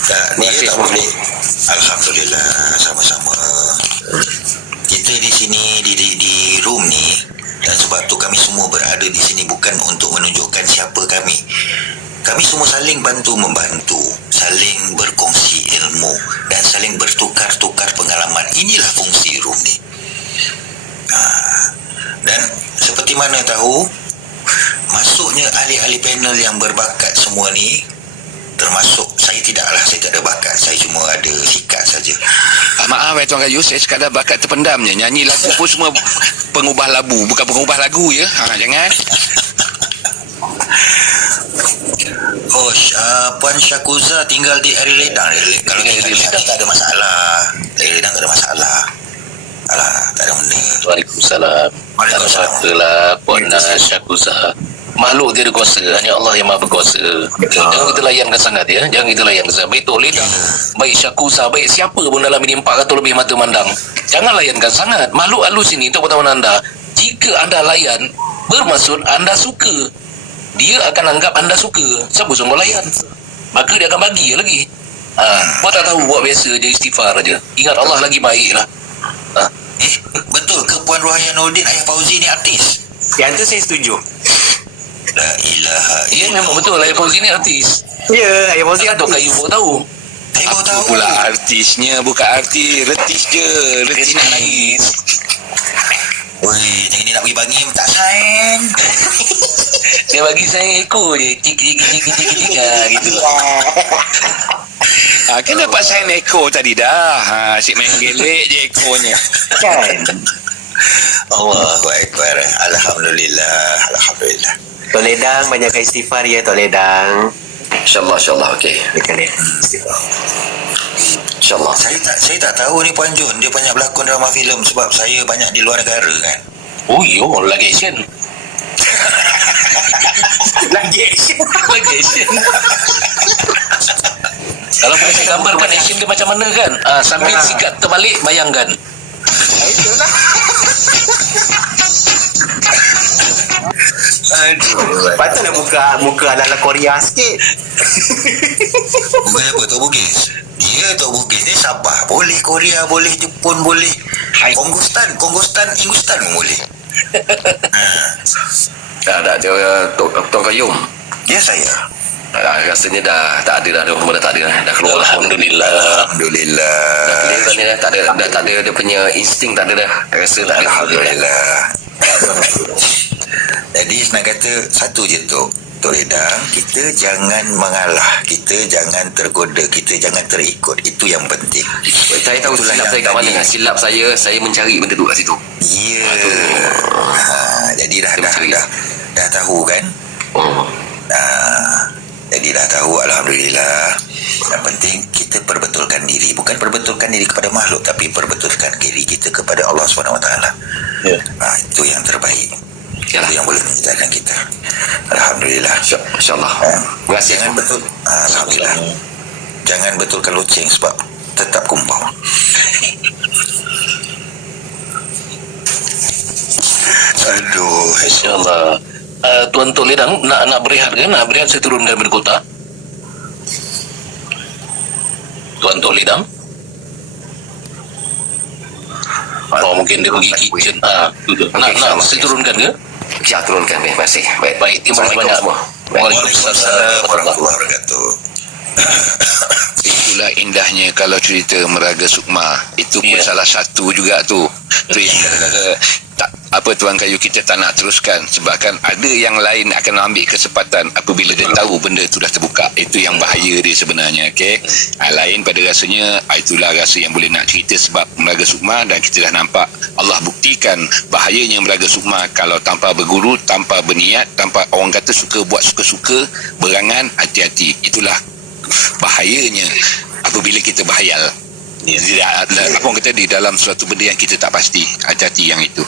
Tak, Terima dia kasih tak semua. boleh. Alhamdulillah, sama-sama. Kita di sini di room ni, dan sebab tu kami semua berada di sini bukan untuk menunjukkan siapa kami. Kami semua saling bantu-membantu, saling berkongsi ilmu dan saling bertukar-tukar pengalaman. Inilah fungsi room ni. Dan seperti mana tahu, masuknya ahli-ahli panel yang berbakat semua ni, termasuk saya tak ada bakat, saya cuma ada sikat saja. Maaf Tuan Qayyum, saya sekadar bakat terpendamnya. Nyanyi lagu pun semua pengubah lagu, bukan pengubah lagu ya. Jangan. Oh, Puan Syakuza tinggal di Air Ledang. Kalau tinggal di Ledang tak ada masalah. Air Ledang tak ada masalah. Alah, tak ada benda. Waalaikumsalam. Waalaikumsalam. Alhamdulillah Puan Syakuza. Makhluk tiada kuasa, hanya Allah yang Maha Berkuasa. Jangan kita layankan sangat ya. Jangan kita layankan sangat. Baik Tok Lidang, baik Syakuza, baik siapa pun dalam ini 400 lebih mata mandang. Jangan layankan sangat. Makhluk halus ini untuk pengetahuan anda. Jika anda layan, bermaksud anda suka. Dia akan anggap anda suka. Siapa suruh layan? Maka dia akan bagi lagi. Buat tak tahu, buat biasa je, istighfar aja. Ingat Allah lagi baik lah. Betul ke Puan Rohaya Nordin Ayah Fauzi ni artis? Yang tu saya setuju. La ilaha Ya memang betul lah, Fauzi ni artis. Ya, Ayah Fauzi Tok Qayyum baru tahu. Saya baru tahu. Pula artisnya, bukan artis. Retis je. Retis nak nangis. Woi, yang ni nak pergi bangi tak sign. Dia bagi saya ekor je. Tik gitu. Kan dapat sign ekor tadi dah. Asyik main gelek je ekornya. Kan? Allahu Akbar. Alhamdulillah. Tok Lidang banyakkan istighfar ya Tok Lidang. InsyaAllah. Okey. Dekat istighfar. InsyaAllah. Saya tak tahu ni Puan Jun dia banyak berlakon drama filem sebab saya banyak di luar negara kan. Oh yo, lagi action. Lagi action. Kalau boleh saya gambarkan action dia macam mana kan? Sambil sikat terbalik, bayangkan. Itulah. Aduh. Patutlah muka ala-ala Korea sikit. Bukan apa Tok Bugis. Dia Tok Bugis ni Sabah boleh, Korea boleh, Jepun boleh, Kongostan Ingustan pun boleh. Dah Tuan Qayyum. Ya saya. Rasanya dah tak ada dah, dah tak ada dah keluar lah. Alhamdulillah. Alhamdulillah. Dah clear kan ni dah, tak ada dia punya insting, tak ada dah. Rasa tak ada. Alhamdulillah. Jadi senang kata satu je Tok Redang, kita jangan mengalah, kita jangan tergoda, kita jangan terikut. Itu yang penting. Saya tahu Itulah silap yang saya kat mana. tadi. Silap saya mencari benda tu kat situ. Ya. Jadi dah tahu kan. Jadi dah tahu, alhamdulillah. Yang penting kita perbetulkan diri, bukan perbetulkan diri kepada makhluk, tapi perbetulkan diri kita kepada Allah SWT. Ya. Itu yang terbaik. Yalah. Itu yang boleh menjadikan kita. Alhamdulillah. InsyaAllah. Terima kasih. Jangan betul. Alhamdulillah. Jangan betulkan loceng sebab tetap kumpau. Aduh. InsyaAllah. Tuan Tok Ledang nak berehat ke? Nak berehat saya turun dari kota. Tuan Tok Ledang. Oh, mungkin dia pergi kitchen. Nak saya turunkan ke? Ya, turunkan. Terima kasih. Baik, terima kasih banyak. semua. Waalaikumsalam warahmatullahi wabarakatuh. Itulah indahnya kalau cerita Meraga Sukma. Itu pun salah satu juga tu. Tu yang tak apa Tuan Kayu, kita tak nak teruskan sebabkan ada yang lain akan ambil kesempatan apabila dia tahu benda tu dah terbuka. Itu yang bahaya dia sebenarnya, okey. Lain pada rasanya, itulah rasa yang boleh nak cerita sebab Meraga Sukma, dan kita dah nampak Allah buktikan bahayanya Meraga Sukma kalau tanpa berguru, tanpa berniat, tanpa orang kata suka buat suka-suka, berangan, hati-hati. Itulah bahayanya apabila kita berhayal. Apa orang kata, di dalam suatu benda yang kita tak pasti, hati-hati yang itu.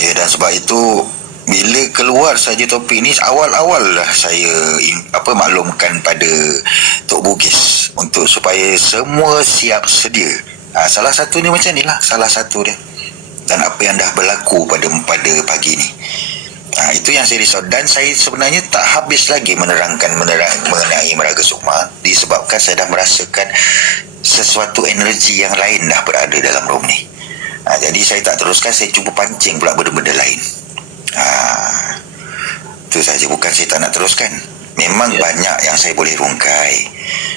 Ya, dan sebab itu bila keluar saja topik ni, awal-awal lah saya maklumkan pada Tok Bugis untuk supaya semua siap sedia. Salah satu ni macam ni lah, salah satu dia. Dan apa yang dah berlaku pada pagi ni, itu yang saya risau. Dan saya sebenarnya tak habis lagi menerangkan mengenai Meraga Sukma, disebabkan saya dah merasakan sesuatu energi yang lain dah berada dalam room ni. Jadi saya tak teruskan, saya cuba pancing pula benda-benda lain. Itu saja, bukan saya tak nak teruskan. Memang banyak yang saya boleh rungkai,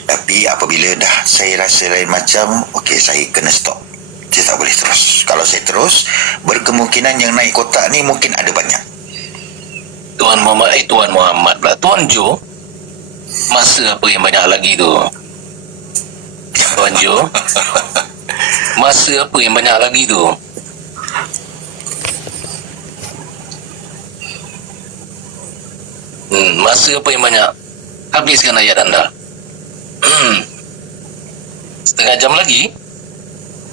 tapi apabila dah saya rasa lain macam, okey, saya kena stop. Saya tak boleh terus. Kalau saya terus, berkemungkinan yang naik kotak ni mungkin ada banyak. Tuan Muhammad pula. Tuan Jo, masa apa yang banyak lagi tu? Tuan Jo, masa apa yang banyak lagi tu? Masa apa yang banyak? Habiskan ayat anda. Setengah jam lagi?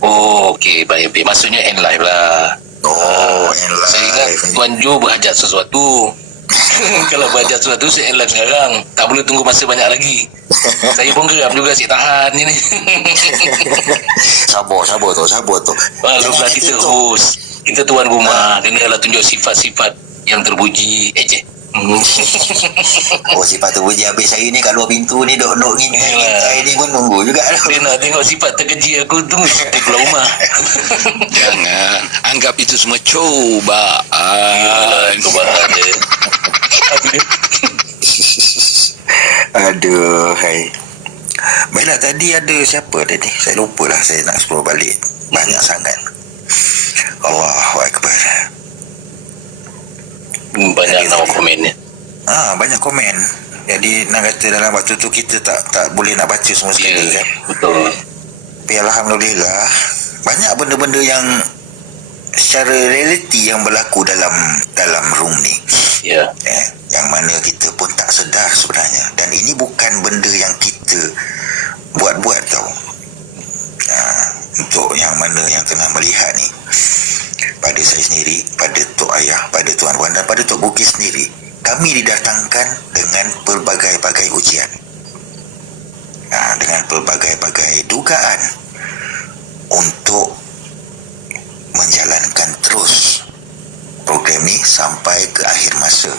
Oh, okey, baik. Maksudnya end live lah. End live. Saya ingat Tuan Jo berhajat sesuatu. Kalau berhajat sesuatu, saya end live sekarang. Tak boleh tunggu masa banyak lagi. Saya pun geram juga, si tahan je ni. Sabar tu. Barulah kita host. Kita tuan rumah. Dia ni adalah tunjuk sifat-sifat yang terpuji. Sifat tu puji. Habis saya ni kat luar pintu ni duk ngintai ni pun nunggu juga. Dia nak tengok sifat terkeji aku tu. Dia keluar rumah. Jangan anggap itu semua cobaan. Cobaan dia. Aduh, hai. Baiklah, tadi ada siapa tadi? Saya lupa lah, saya nak scroll balik. Banyak sangat. Allahu Akbar. Banyak nama komen ni. Banyak komen. Jadi nak kata dalam waktu tu kita tak boleh nak baca semua sekali kan. Betul. Tapi alhamdulillah banyak benda-benda yang secara realiti yang berlaku dalam room ni. Ya. Yang mana kita pun tak sedar sebenarnya. Dan ini bukan benda yang kita buat-buat tau. Untuk yang mana yang tengah melihat ni, pada saya sendiri, pada Tok Ayah, pada Tuan Wan dan pada Tok Bugis sendiri, kami didatangkan dengan pelbagai-bagai ujian, dengan pelbagai-bagai dugaan untuk menjalankan terus program ni sampai ke akhir masa.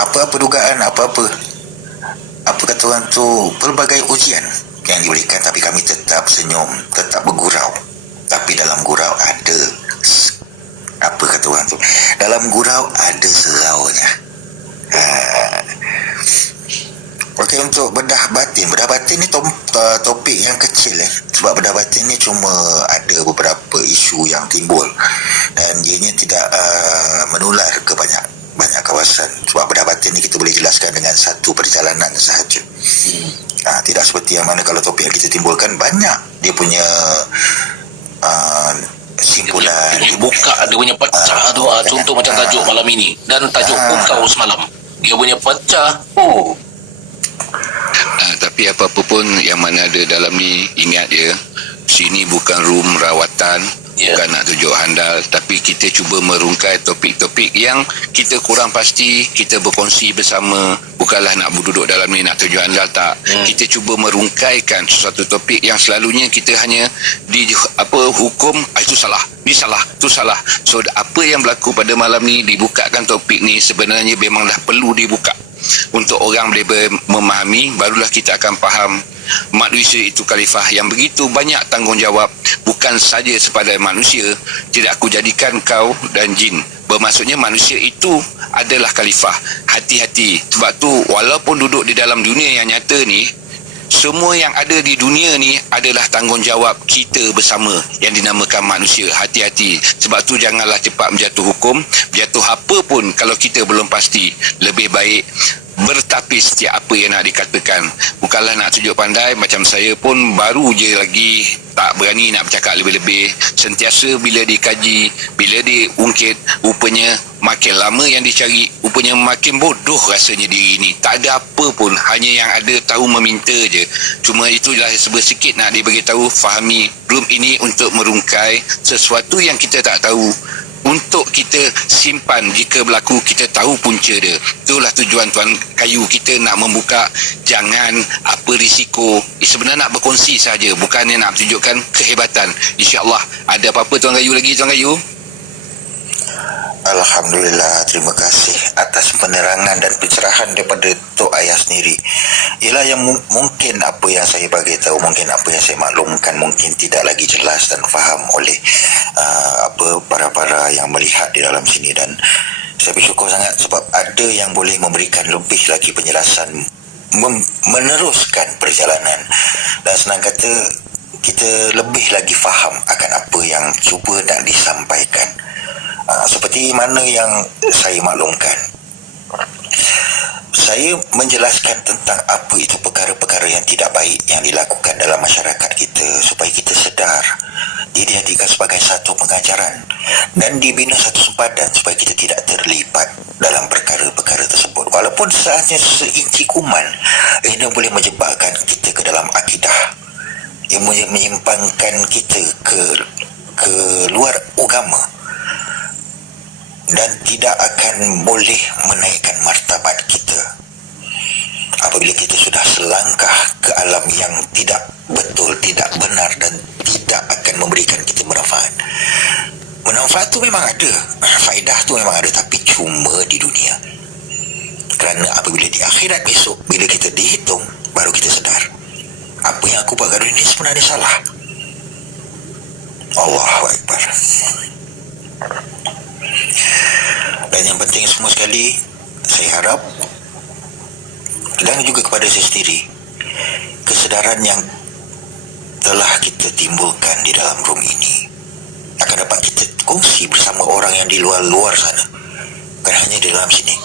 Apa-apa dugaan, apa-apa apa kata orang tu, pelbagai ujian yang diberikan, tapi kami tetap senyum, tetap bergurau. Tapi dalam gurau ada apa kata orang tu, dalam gurau ada seraunya. Okey, untuk bedah batin ni topik yang kecil sebab bedah batin ni cuma ada beberapa isu yang timbul dan ianya tidak menular ke banyak kawasan. Sebab bedah batin ni kita boleh jelaskan dengan satu perjalanan sahaja. Tidak seperti yang mana kalau topik yang kita timbulkan banyak dia punya simpulan, dia buka, dia punya pecah tu. Contoh macam tajuk malam ini dan tajuk Kau semalam, dia punya pecah. Tapi apa-apa pun yang mana ada dalam ni, ingat je, sini bukan room rawatan, bukan nak tunjuk handal, tapi kita cuba merungkai topik-topik yang kita kurang pasti, kita berkongsi bersama. Bukanlah nak duduk dalam ni nak tunjuk handal, tak. Kita cuba merungkaikan sesuatu topik yang selalunya kita hanya hukum, itu salah, ni salah, tu salah. So apa yang berlaku pada malam ni, dibukakan topik ni sebenarnya memanglah perlu dibuka untuk orang boleh memahami, barulah kita akan faham manusia itu khalifah yang begitu banyak tanggungjawab, bukan saja kepada manusia. Tidak aku jadikan kau dan jin, bermaksudnya manusia itu adalah khalifah. Hati-hati, sebab tu walaupun duduk di dalam dunia yang nyata ni, semua yang ada di dunia ni adalah tanggungjawab kita bersama yang dinamakan manusia. Hati-hati. Sebab tu janganlah cepat menjatuh hukum. Berjatuh apa pun kalau kita belum pasti, lebih baik bertapis setiap apa yang nak dikatakan. Bukanlah nak tunjuk pandai, macam saya pun baru je lagi tak berani nak bercakap lebih-lebih. Sentiasa bila dikaji, bila diungkit, rupanya makin lama yang dicari, rupanya makin bodoh rasanya diri ni. Tak ada apa pun, hanya yang ada tahu meminta je. Cuma itulah sebersikit nak diberitahu, fahami room ini untuk merungkai sesuatu yang kita tak tahu, untuk kita simpan jika berlaku kita tahu punca dia. Itulah tujuan Tuan Kayu kita nak membuka. Jangan apa risiko, sebenarnya nak berkongsi saja, bukannya nak tunjukkan kehebatan. InsyaAllah. Ada apa-apa Tuan Kayu lagi, Tuan Kayu? Alhamdulillah, terima kasih atas penerangan dan pencerahan daripada Tok Ayah sendiri. Ialah yang mungkin apa yang saya bagi tahu, mungkin apa yang saya maklumkan mungkin tidak lagi jelas dan faham oleh para yang melihat di dalam sini, dan saya bersyukur sangat sebab ada yang boleh memberikan lebih lagi penjelasan, meneruskan perjalanan, dan senang kata kita lebih lagi faham akan apa yang cuba nak disampaikan. Seperti mana yang saya maklumkan, saya menjelaskan tentang apa itu perkara-perkara yang tidak baik yang dilakukan dalam masyarakat kita, supaya kita sedar, dijadikan sebagai satu pengajaran dan dibina satu sempadan supaya kita tidak terlibat dalam perkara-perkara tersebut. Walaupun hanya seinci kuman, ini boleh menjebakkan kita ke dalam akidah, yang menyimpangkan kita ke luar agama, dan tidak akan boleh menaikkan martabat kita apabila kita sudah selangkah ke alam yang tidak betul, tidak benar, dan tidak akan memberikan kita manfaat. Manfaat tu memang ada, faedah tu memang ada, tapi cuma di dunia. Kerana apabila di akhirat besok, bila kita dihitung, baru kita sedar apa yang aku buat kat dunia ni sebenarnya salah. Allahu Akbar. Dan yang penting semua sekali, saya harap, dan juga kepada saya sendiri, kesedaran yang telah kita timbulkan di dalam room ini akan dapat kita kongsi bersama orang yang di luar sana, bukan hanya di dalam sini.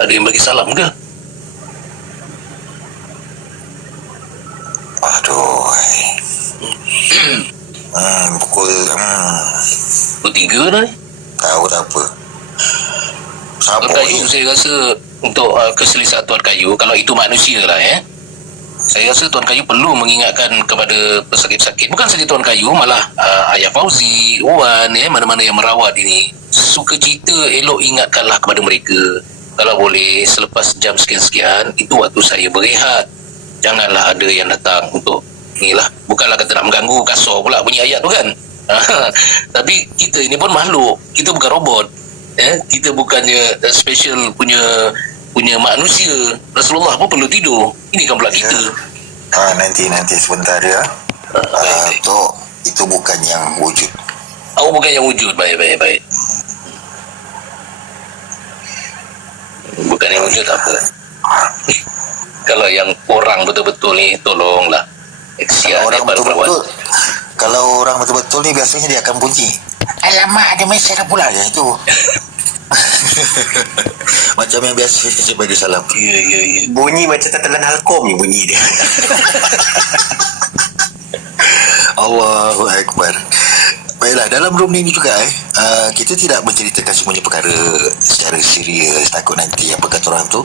Ada yang bagi salam ke? Aduh. Pukul 3 dah. tahu tak apa. Siapa Tuan Kayu, saya rasa untuk keselesaan Tuan Kayu, kalau itu manusia lah saya rasa Tuan Kayu perlu mengingatkan kepada pesakit-pesakit, bukan saja Tuan Kayu, malah Ayah Fauzi, Wan, mana-mana yang merawat ini, suka cerita, elok ingatkanlah kepada mereka. Kalau boleh selepas jam sekian-sekian, itu waktu saya berehat. Janganlah ada yang datang untuk inilah, bukanlah kata nak mengganggu, kasar pula bunyi ayat tu kan. Tapi kita ini pun makhluk, kita bukan robot. Kita bukannya special punya manusia. Rasulullah pun perlu tidur. Ini kan pula kita. Nanti sebentar ya. Itu bukan yang wujud. Bukan yang wujud. Baik. Bukan yang wujud apa? Kalau yang orang betul-betul ni, tolonglah. Kalau orang betul-betul ni biasanya dia akan bunyi. Alamak, ada mesej dah pula ya itu. Macam yang biasa saya bagi salam. Ya. Bunyi macam tetelan halkom ni bunyi dia. Allahu Akbar. Baiklah, dalam room ni juga kita tidak menceritakan semuanya perkara secara serius. Takut nanti apa kata orang tu,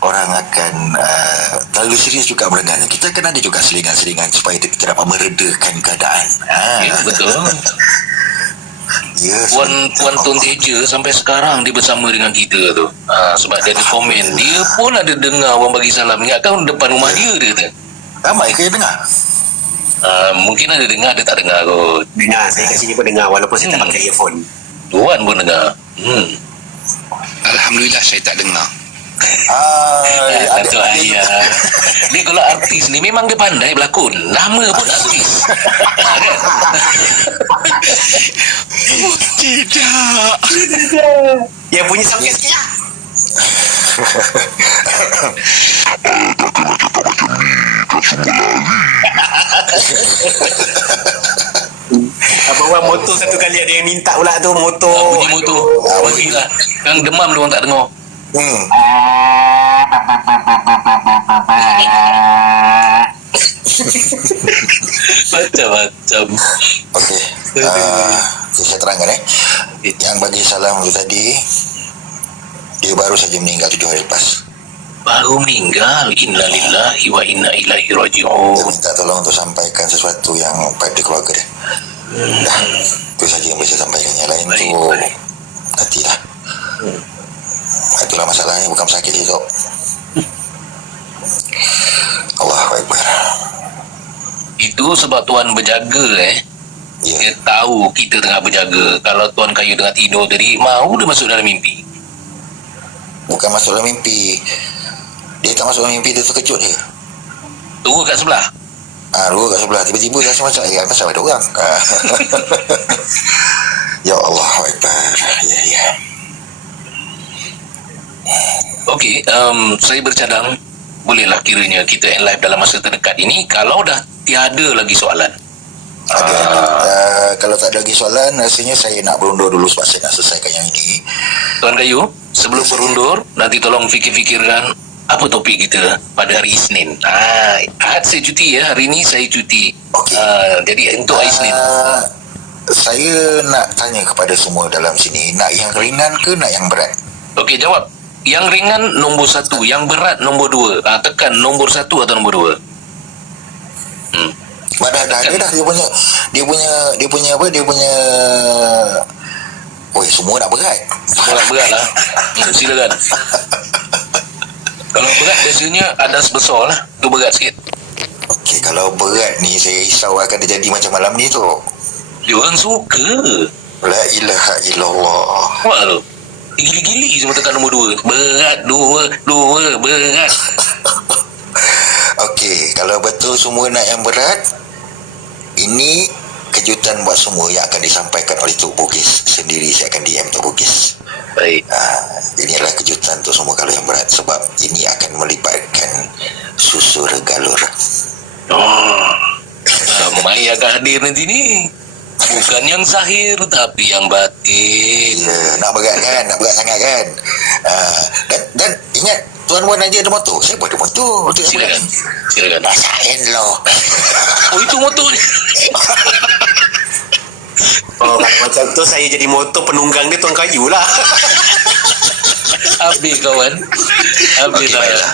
orang akan terlalu serius juga mendengarnya. Kita akan ada juga selingan-selingan supaya kita dapat meredakan keadaan. Ya, betul. Ya, Puan Tun Teja sampai sekarang dia bersama dengan kita tu. Sebab dia ada komen, dia pun ada dengar orang bagi salam. Ingatkan depan rumah dia kata. ramai ke yang dengar? Mungkin ada dengar, ada tak dengar kot. Dengar, saya kat sini pun dengar walaupun saya tak pakai earphone. Tuan pun dengar. Alhamdulillah saya tak dengar. Datuk Ayah. Dia kalau artis ni memang dia pandai berlakon. Nama pun artis. Kan? Tidak. Yang bunyi sampai sikit lah. Abang motor satu kali ada yang minta pula tu motor. Bunyi motor. Pastilah. Yang demam dia orang tak dengar. Macam-macam. Okey. Saya terangkan yang bagi salam tu tadi, dia baru saja meninggal 7 hari lepas. Baru meninggal. Innalillahi wa inna ilaihi raji'un. Dia minta tolong untuk sampaikan sesuatu yang pada keluarga dia. Dah, itu saja yang boleh saya sampaikan. Yang lain tu nantilah. Itulah masalahnya, bukan sakit itu. Allahu Akbar. Itu sebab Tuan berjaga Ya. Dia tahu kita tengah berjaga. Kalau Tuan Kayu tengah tidur tadi, mau dia masuk dalam mimpi. Bukan masuk dalam mimpi. Dia tak masuk dalam mimpi, dia terkejut dia. Tunggu kat sebelah. Dua kat sebelah. Tiba-tiba rasa macam kenapa ada orang. Ya Allah Akbar. Ya. Okey, saya bercadang, bolehlah kiranya kita end live dalam masa terdekat ini kalau dah tiada lagi soalan. Ada. Kalau tak ada lagi soalan, rasanya saya nak berundur dulu sebab saya nak selesaikan yang ini. Tuan Kayu, sebelum berundur, nanti tolong fikir-fikirkan apa topik kita pada hari Isnin. Ahad saya cuti ya, hari ini saya cuti. Okey. Jadi untuk hari Isnin. Saya nak tanya kepada semua dalam sini, nak yang ringan ke nak yang berat? Okey, jawab. Yang ringan nombor 1, yang berat nombor 2. Tekan nombor 1 atau nombor 2? Dah ada dah dia punya semua nak berat. Semua nak berat lah. Silakan. Kalau berat biasanya ada sebesar lah. Tu berat sikit. Okey, kalau berat ni saya risau akan terjadi macam malam ni tu. Dia orang suka. La ilaha illallah. Nampak tu? Gili-gili semua tekan nombor 2. Berat 2 berat. Okey, kalau betul semua nak yang berat, ini kejutan buat semua yang akan disampaikan oleh Tok Bugis sendiri. Saya akan DM Tok Bugis. Baik. Ini adalah kejutan untuk semua kalau yang berat, sebab ini akan melibatkan susu regalur. Mai akan hadir nanti ni. Bukan yang zahir tapi yang batin. Ya, nak berat kan? Nak berat sangat kan? Dan ingat, Tuan Wan aja ada motor. Saya pun ada motor. Silakan. Rasain loh. Oh, itu motornya. Oh, kalau macam tu saya jadi motor penunggang dia Tuan Kayu lah. Habis kawan. Habis Okey, lah. baiklah.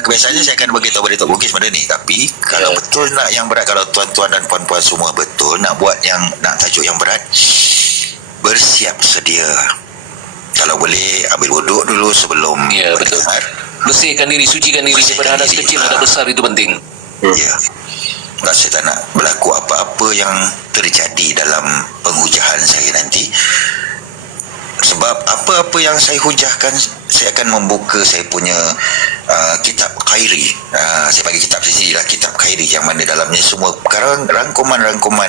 Kebiasaannya saya akan beritahu pada Tok Bugis pada ni. Tapi kalau betul nak yang berat, kalau tuan-tuan dan puan-puan semua betul nak buat yang nak tajuk yang berat, bersiap sedia. Kalau boleh ambil wuduk dulu sebelum Ya, betul. mendengar. Bersihkan diri, sucikan diri daripada hadas kecil, hadas besar, itu penting. Ya. Tak, saya tak nak berlaku apa-apa yang terjadi dalam pengujahan saya nanti. Sebab Sebab apa-apa yang saya hujahkan, saya akan membuka saya punya kitab Khairi. Saya bagi kitab saya sendiri lah, kitab Khairi, yang mana dalamnya semua rangkuman-rangkuman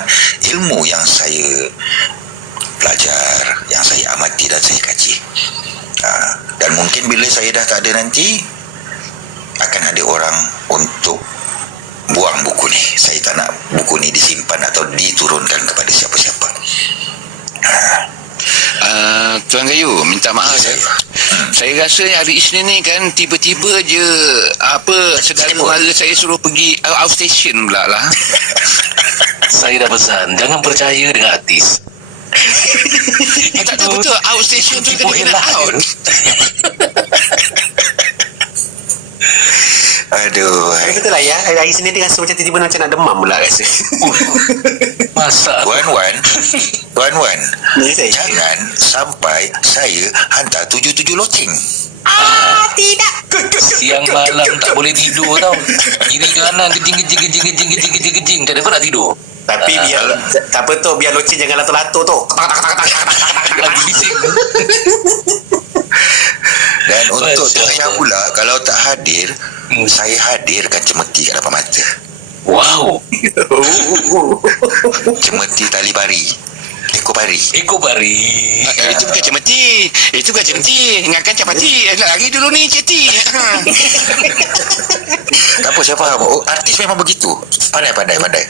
ilmu yang saya belajar, yang saya amati dan saya kaji. Dan mungkin bila saya dah tak ada nanti, akan ada orang untuk buang buku ni. Saya tak nak buku ni disimpan atau diturunkan kepada siapa-siapa. Tuan Gayu, minta maaf saya rasa hari Isnin ni kan tiba-tiba je saudara mara saya suruh pergi outstation pula lah. Saya dah pesan, jangan percaya dengan artis. Tak tahu betul outstation tu kena out. Aduh. Betul lah ya. Hari Senin dia rasa macam tiba-tiba macam nak demam pula rasa. Masa Tuan-Wan, jangan sampai saya hantar 77 loceng. Tidak. siang malam tak boleh tidur tau. Kiri kanan kejing. Tak ada kau nak tidur. Tapi biar tak apa tu, biar loceng jangan lato-lato tu. Lagi bising. Dan untuk saya pula, kalau tak hadir, saya hadirkan cemeti kat depan mata. Wow. Cemeti tali bari, ekor bari. Itu bukan cemeti. Itu bukan cemeti. Ingatkan capati. Lari dulu ni ceti. Tak apa, saya faham. Oh, artis memang begitu. Pandai.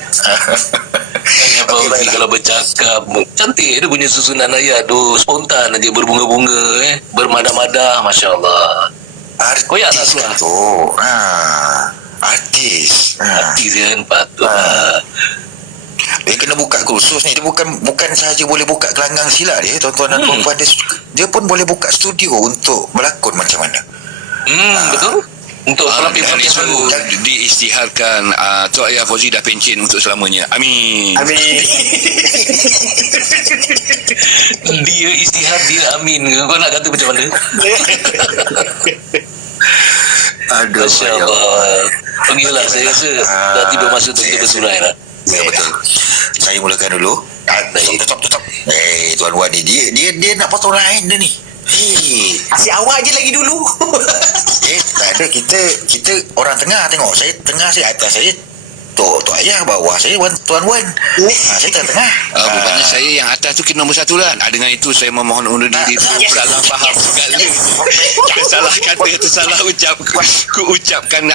Okay, kalau bercakap cantik dia punya susunan ayat tu, spontan aja, berbunga-bunga, bermadah-madah, masya-Allah. Koyak tak Artis suara kan tu. Artis. artis kan patut. Dia kena buka kursus ni. Dia bukan sahaja boleh buka gelanggang silat dia, tuan-tuan dan puan-puan. Dia pun boleh buka studio untuk berlakon macam mana. Betul. Untuk Dan pelapis-pelapis itu baru diisytiharkan Tok Ayah Fauzi dah pencen untuk selamanya. Amin. dia istihad, dia amin. Kau nak kata macam mana? Aduh, Masya Allah. Panggillah, saya rasa dah tiba masa untuk kita bersurai lah. Ya, betul. Saya mulakan dulu. Tutup. Tuan-tuan ni dia nak potong lain dia ni. Asyik awak je lagi dulu. Tak ada, kita orang tengah tengok. Saya tengah, saya atas, saya Tok Ayah, bawah saya Tuan-Wan. Saya tengah. Bukannya saya yang atas tu kena nombor satu lah. Dengan itu saya memohon undur diri. Salah faham segala. Salah kata, tersalah ucap. Ku ucapkan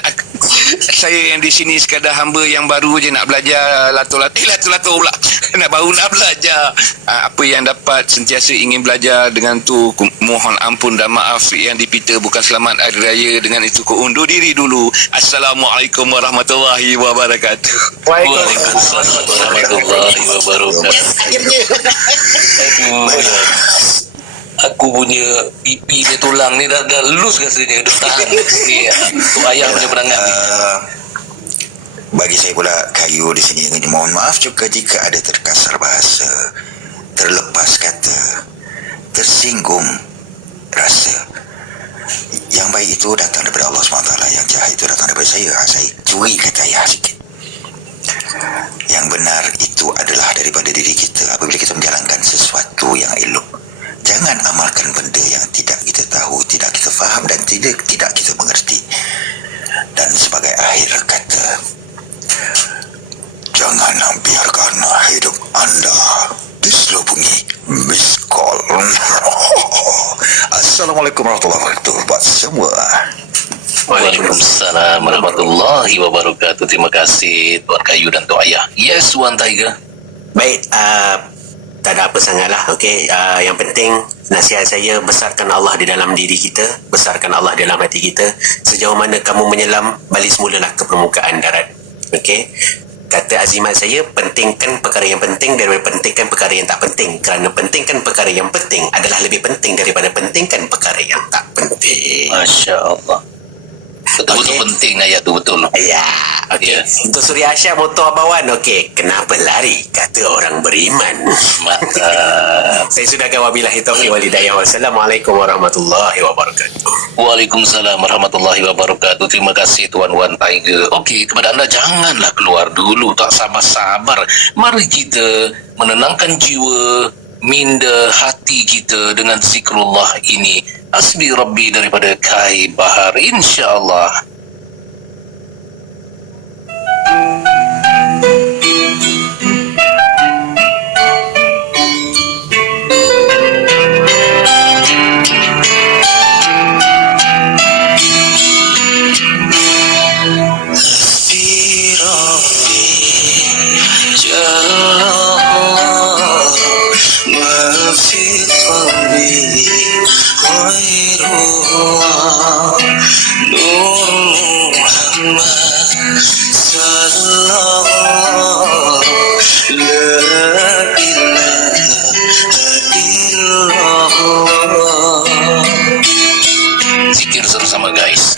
saya yang di sini sekadar hamba yang baru je nak belajar lato-lato pula. Baru nak belajar. Apa yang dapat sentiasa ingin belajar, dengan tu ku mohon ampun dan maaf yang dipita bukan selamat hari raya. Dengan itu ku undur diri dulu. Assalamualaikum warahmatullahi wabarakatuh. Waalaikumsalam warahmatullahi wabarakatuh. Aku punya pipi ni, tulang ni dah lus rasanya. Dah tahan ni Tok Ayah punya perangan ni. Bagi saya pula, Kayu di sini ingin mohon maaf juga jika ada terkasar bahasa, terlepas kata, tersinggung rasa. Yang baik itu datang daripada Allah SWT, yang jahat itu datang daripada saya. Saya curi kata ayah sikit. Yang benar itu adalah daripada diri kita. Apabila kita menjalankan sesuatu yang elok, jangan amalkan benda yang tidak kita tahu, tidak kita faham dan tidak kita mengerti. Dan sebagai akhir kata, jangan biarkan hidup anda diselubungi miss call. Assalamualaikum warahmatullahi wabarakatuh buat semua. Waalaikumsalam warahmatullahi wabarakatuh. Terima kasih Tuan Kayu dan Tok Ayah. Yes, Wan Tiger. Baik, tak ada apa sangatlah. Okey, yang penting nasihat saya, besarkan Allah di dalam diri kita, besarkan Allah dalam hati kita. Sejauh mana kamu menyelam, balik semulalah ke permukaan darat. Okey, kata azimat saya, pentingkan perkara yang penting daripada pentingkan perkara yang tak penting. Kerana pentingkan perkara yang penting adalah lebih penting daripada pentingkan perkara yang tak penting. Masya Allah. Betul-betul penting ayat tu, betul. Ya, okey. Untuk Suria Asyam motor abawan, okey. Kenapa lari? Kata orang beriman. Mantap. Saya sudahkan, wabillahi taufiq wal hidayah. Wassalamualaikum warahmatullahi wabarakatuh. Waalaikumsalam warahmatullahi wabarakatuh. Terima kasih Tuan Wan Tiger. Okey, kepada anda, janganlah keluar dulu, tak sabar-sabar. Mari kita menenangkan jiwa, minda hati kita dengan zikrullah ini. Hasbi Rabbi daripada Kai Bahar, insya-Allah. Zikir sama-sama guys.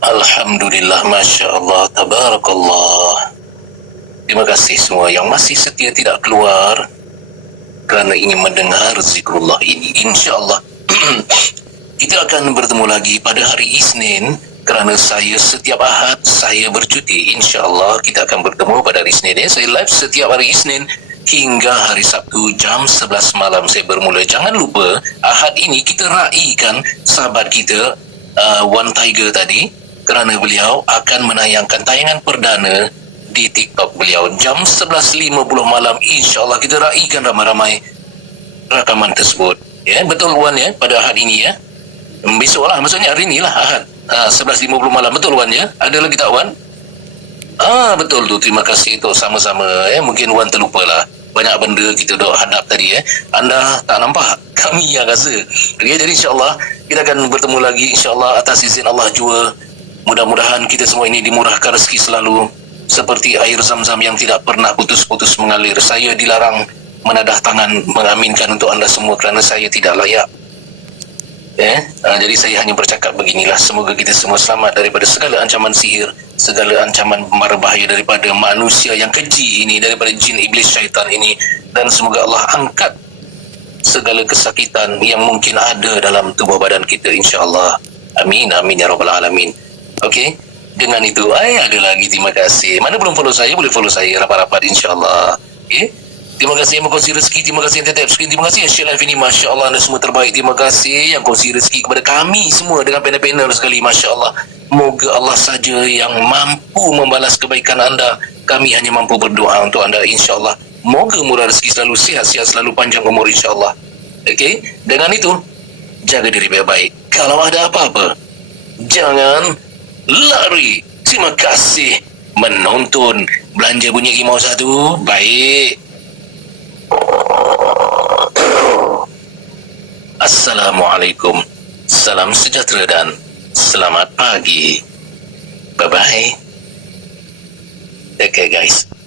Alhamdulillah, Masya Allah, Tabarakallah. Terima kasih semua yang masih setia tidak keluar kerana ingin mendengar zikrullah ini. InsyaAllah kita akan bertemu lagi pada hari Isnin, kerana saya setiap Ahad saya bercuti. InsyaAllah kita akan bertemu pada hari Isnin. Saya live setiap hari Isnin hingga hari Sabtu jam 11 malam saya bermula. Jangan lupa Ahad ini kita raikan sahabat kita One Tiger tadi, kerana beliau akan menayangkan tayangan perdana di TikTok beliau jam 11.50 malam. InsyaAllah kita raikan ramai-ramai rakaman tersebut. Ya, betul Wan ya, pada Ahad ini ya. Besok lah, maksudnya hari ni lah Ahad 11.50 malam. Betul Wan ya? Ada lagi tak Wan? Betul tu, terima kasih tu, sama-sama ya. Mungkin Wan terlupa lah, banyak benda kita dah hadap tadi ya. Anda tak nampak, kami yang rasa. Okay, jadi insyaAllah kita akan bertemu lagi insyaAllah atas izin Allah jua. Mudah-mudahan kita semua ini dimurahkan rezeki selalu seperti air zam-zam yang tidak pernah putus-putus mengalir. Saya dilarang menadah tangan mengaminkan untuk anda semua kerana saya tidak layak. Jadi saya hanya bercakap beginilah. Semoga kita semua selamat daripada segala ancaman sihir, segala ancaman mara bahaya daripada manusia yang keji ini, daripada jin iblis syaitan ini, dan semoga Allah angkat segala kesakitan yang mungkin ada dalam tubuh badan kita insya-Allah. Amin amin ya rabbal alamin. Okey, dengan itu ada lagi, terima kasih. Mana belum follow saya, boleh follow saya rapat-rapat insya-Allah. Okey, terima kasih yang berkongsi rezeki, terima kasih yang tetap screen, terima kasih yang share live ini, masya-Allah anda semua terbaik. Terima kasih yang kongsi rezeki kepada kami semua dengan panel-panel sekali, masya-Allah. Moga Allah saja yang mampu membalas kebaikan anda. Kami hanya mampu berdoa untuk anda insya-Allah. Moga murah rezeki selalu, sihat-sihat selalu, panjang umur insya-Allah. Okey, dengan itu jaga diri baik-baik. Kalau ada apa-apa, jangan lari. Terima kasih menonton. Belanja bunyi rimau satu. Baik. Assalamualaikum. Salam sejahtera dan selamat pagi. Bye-bye. take care guys.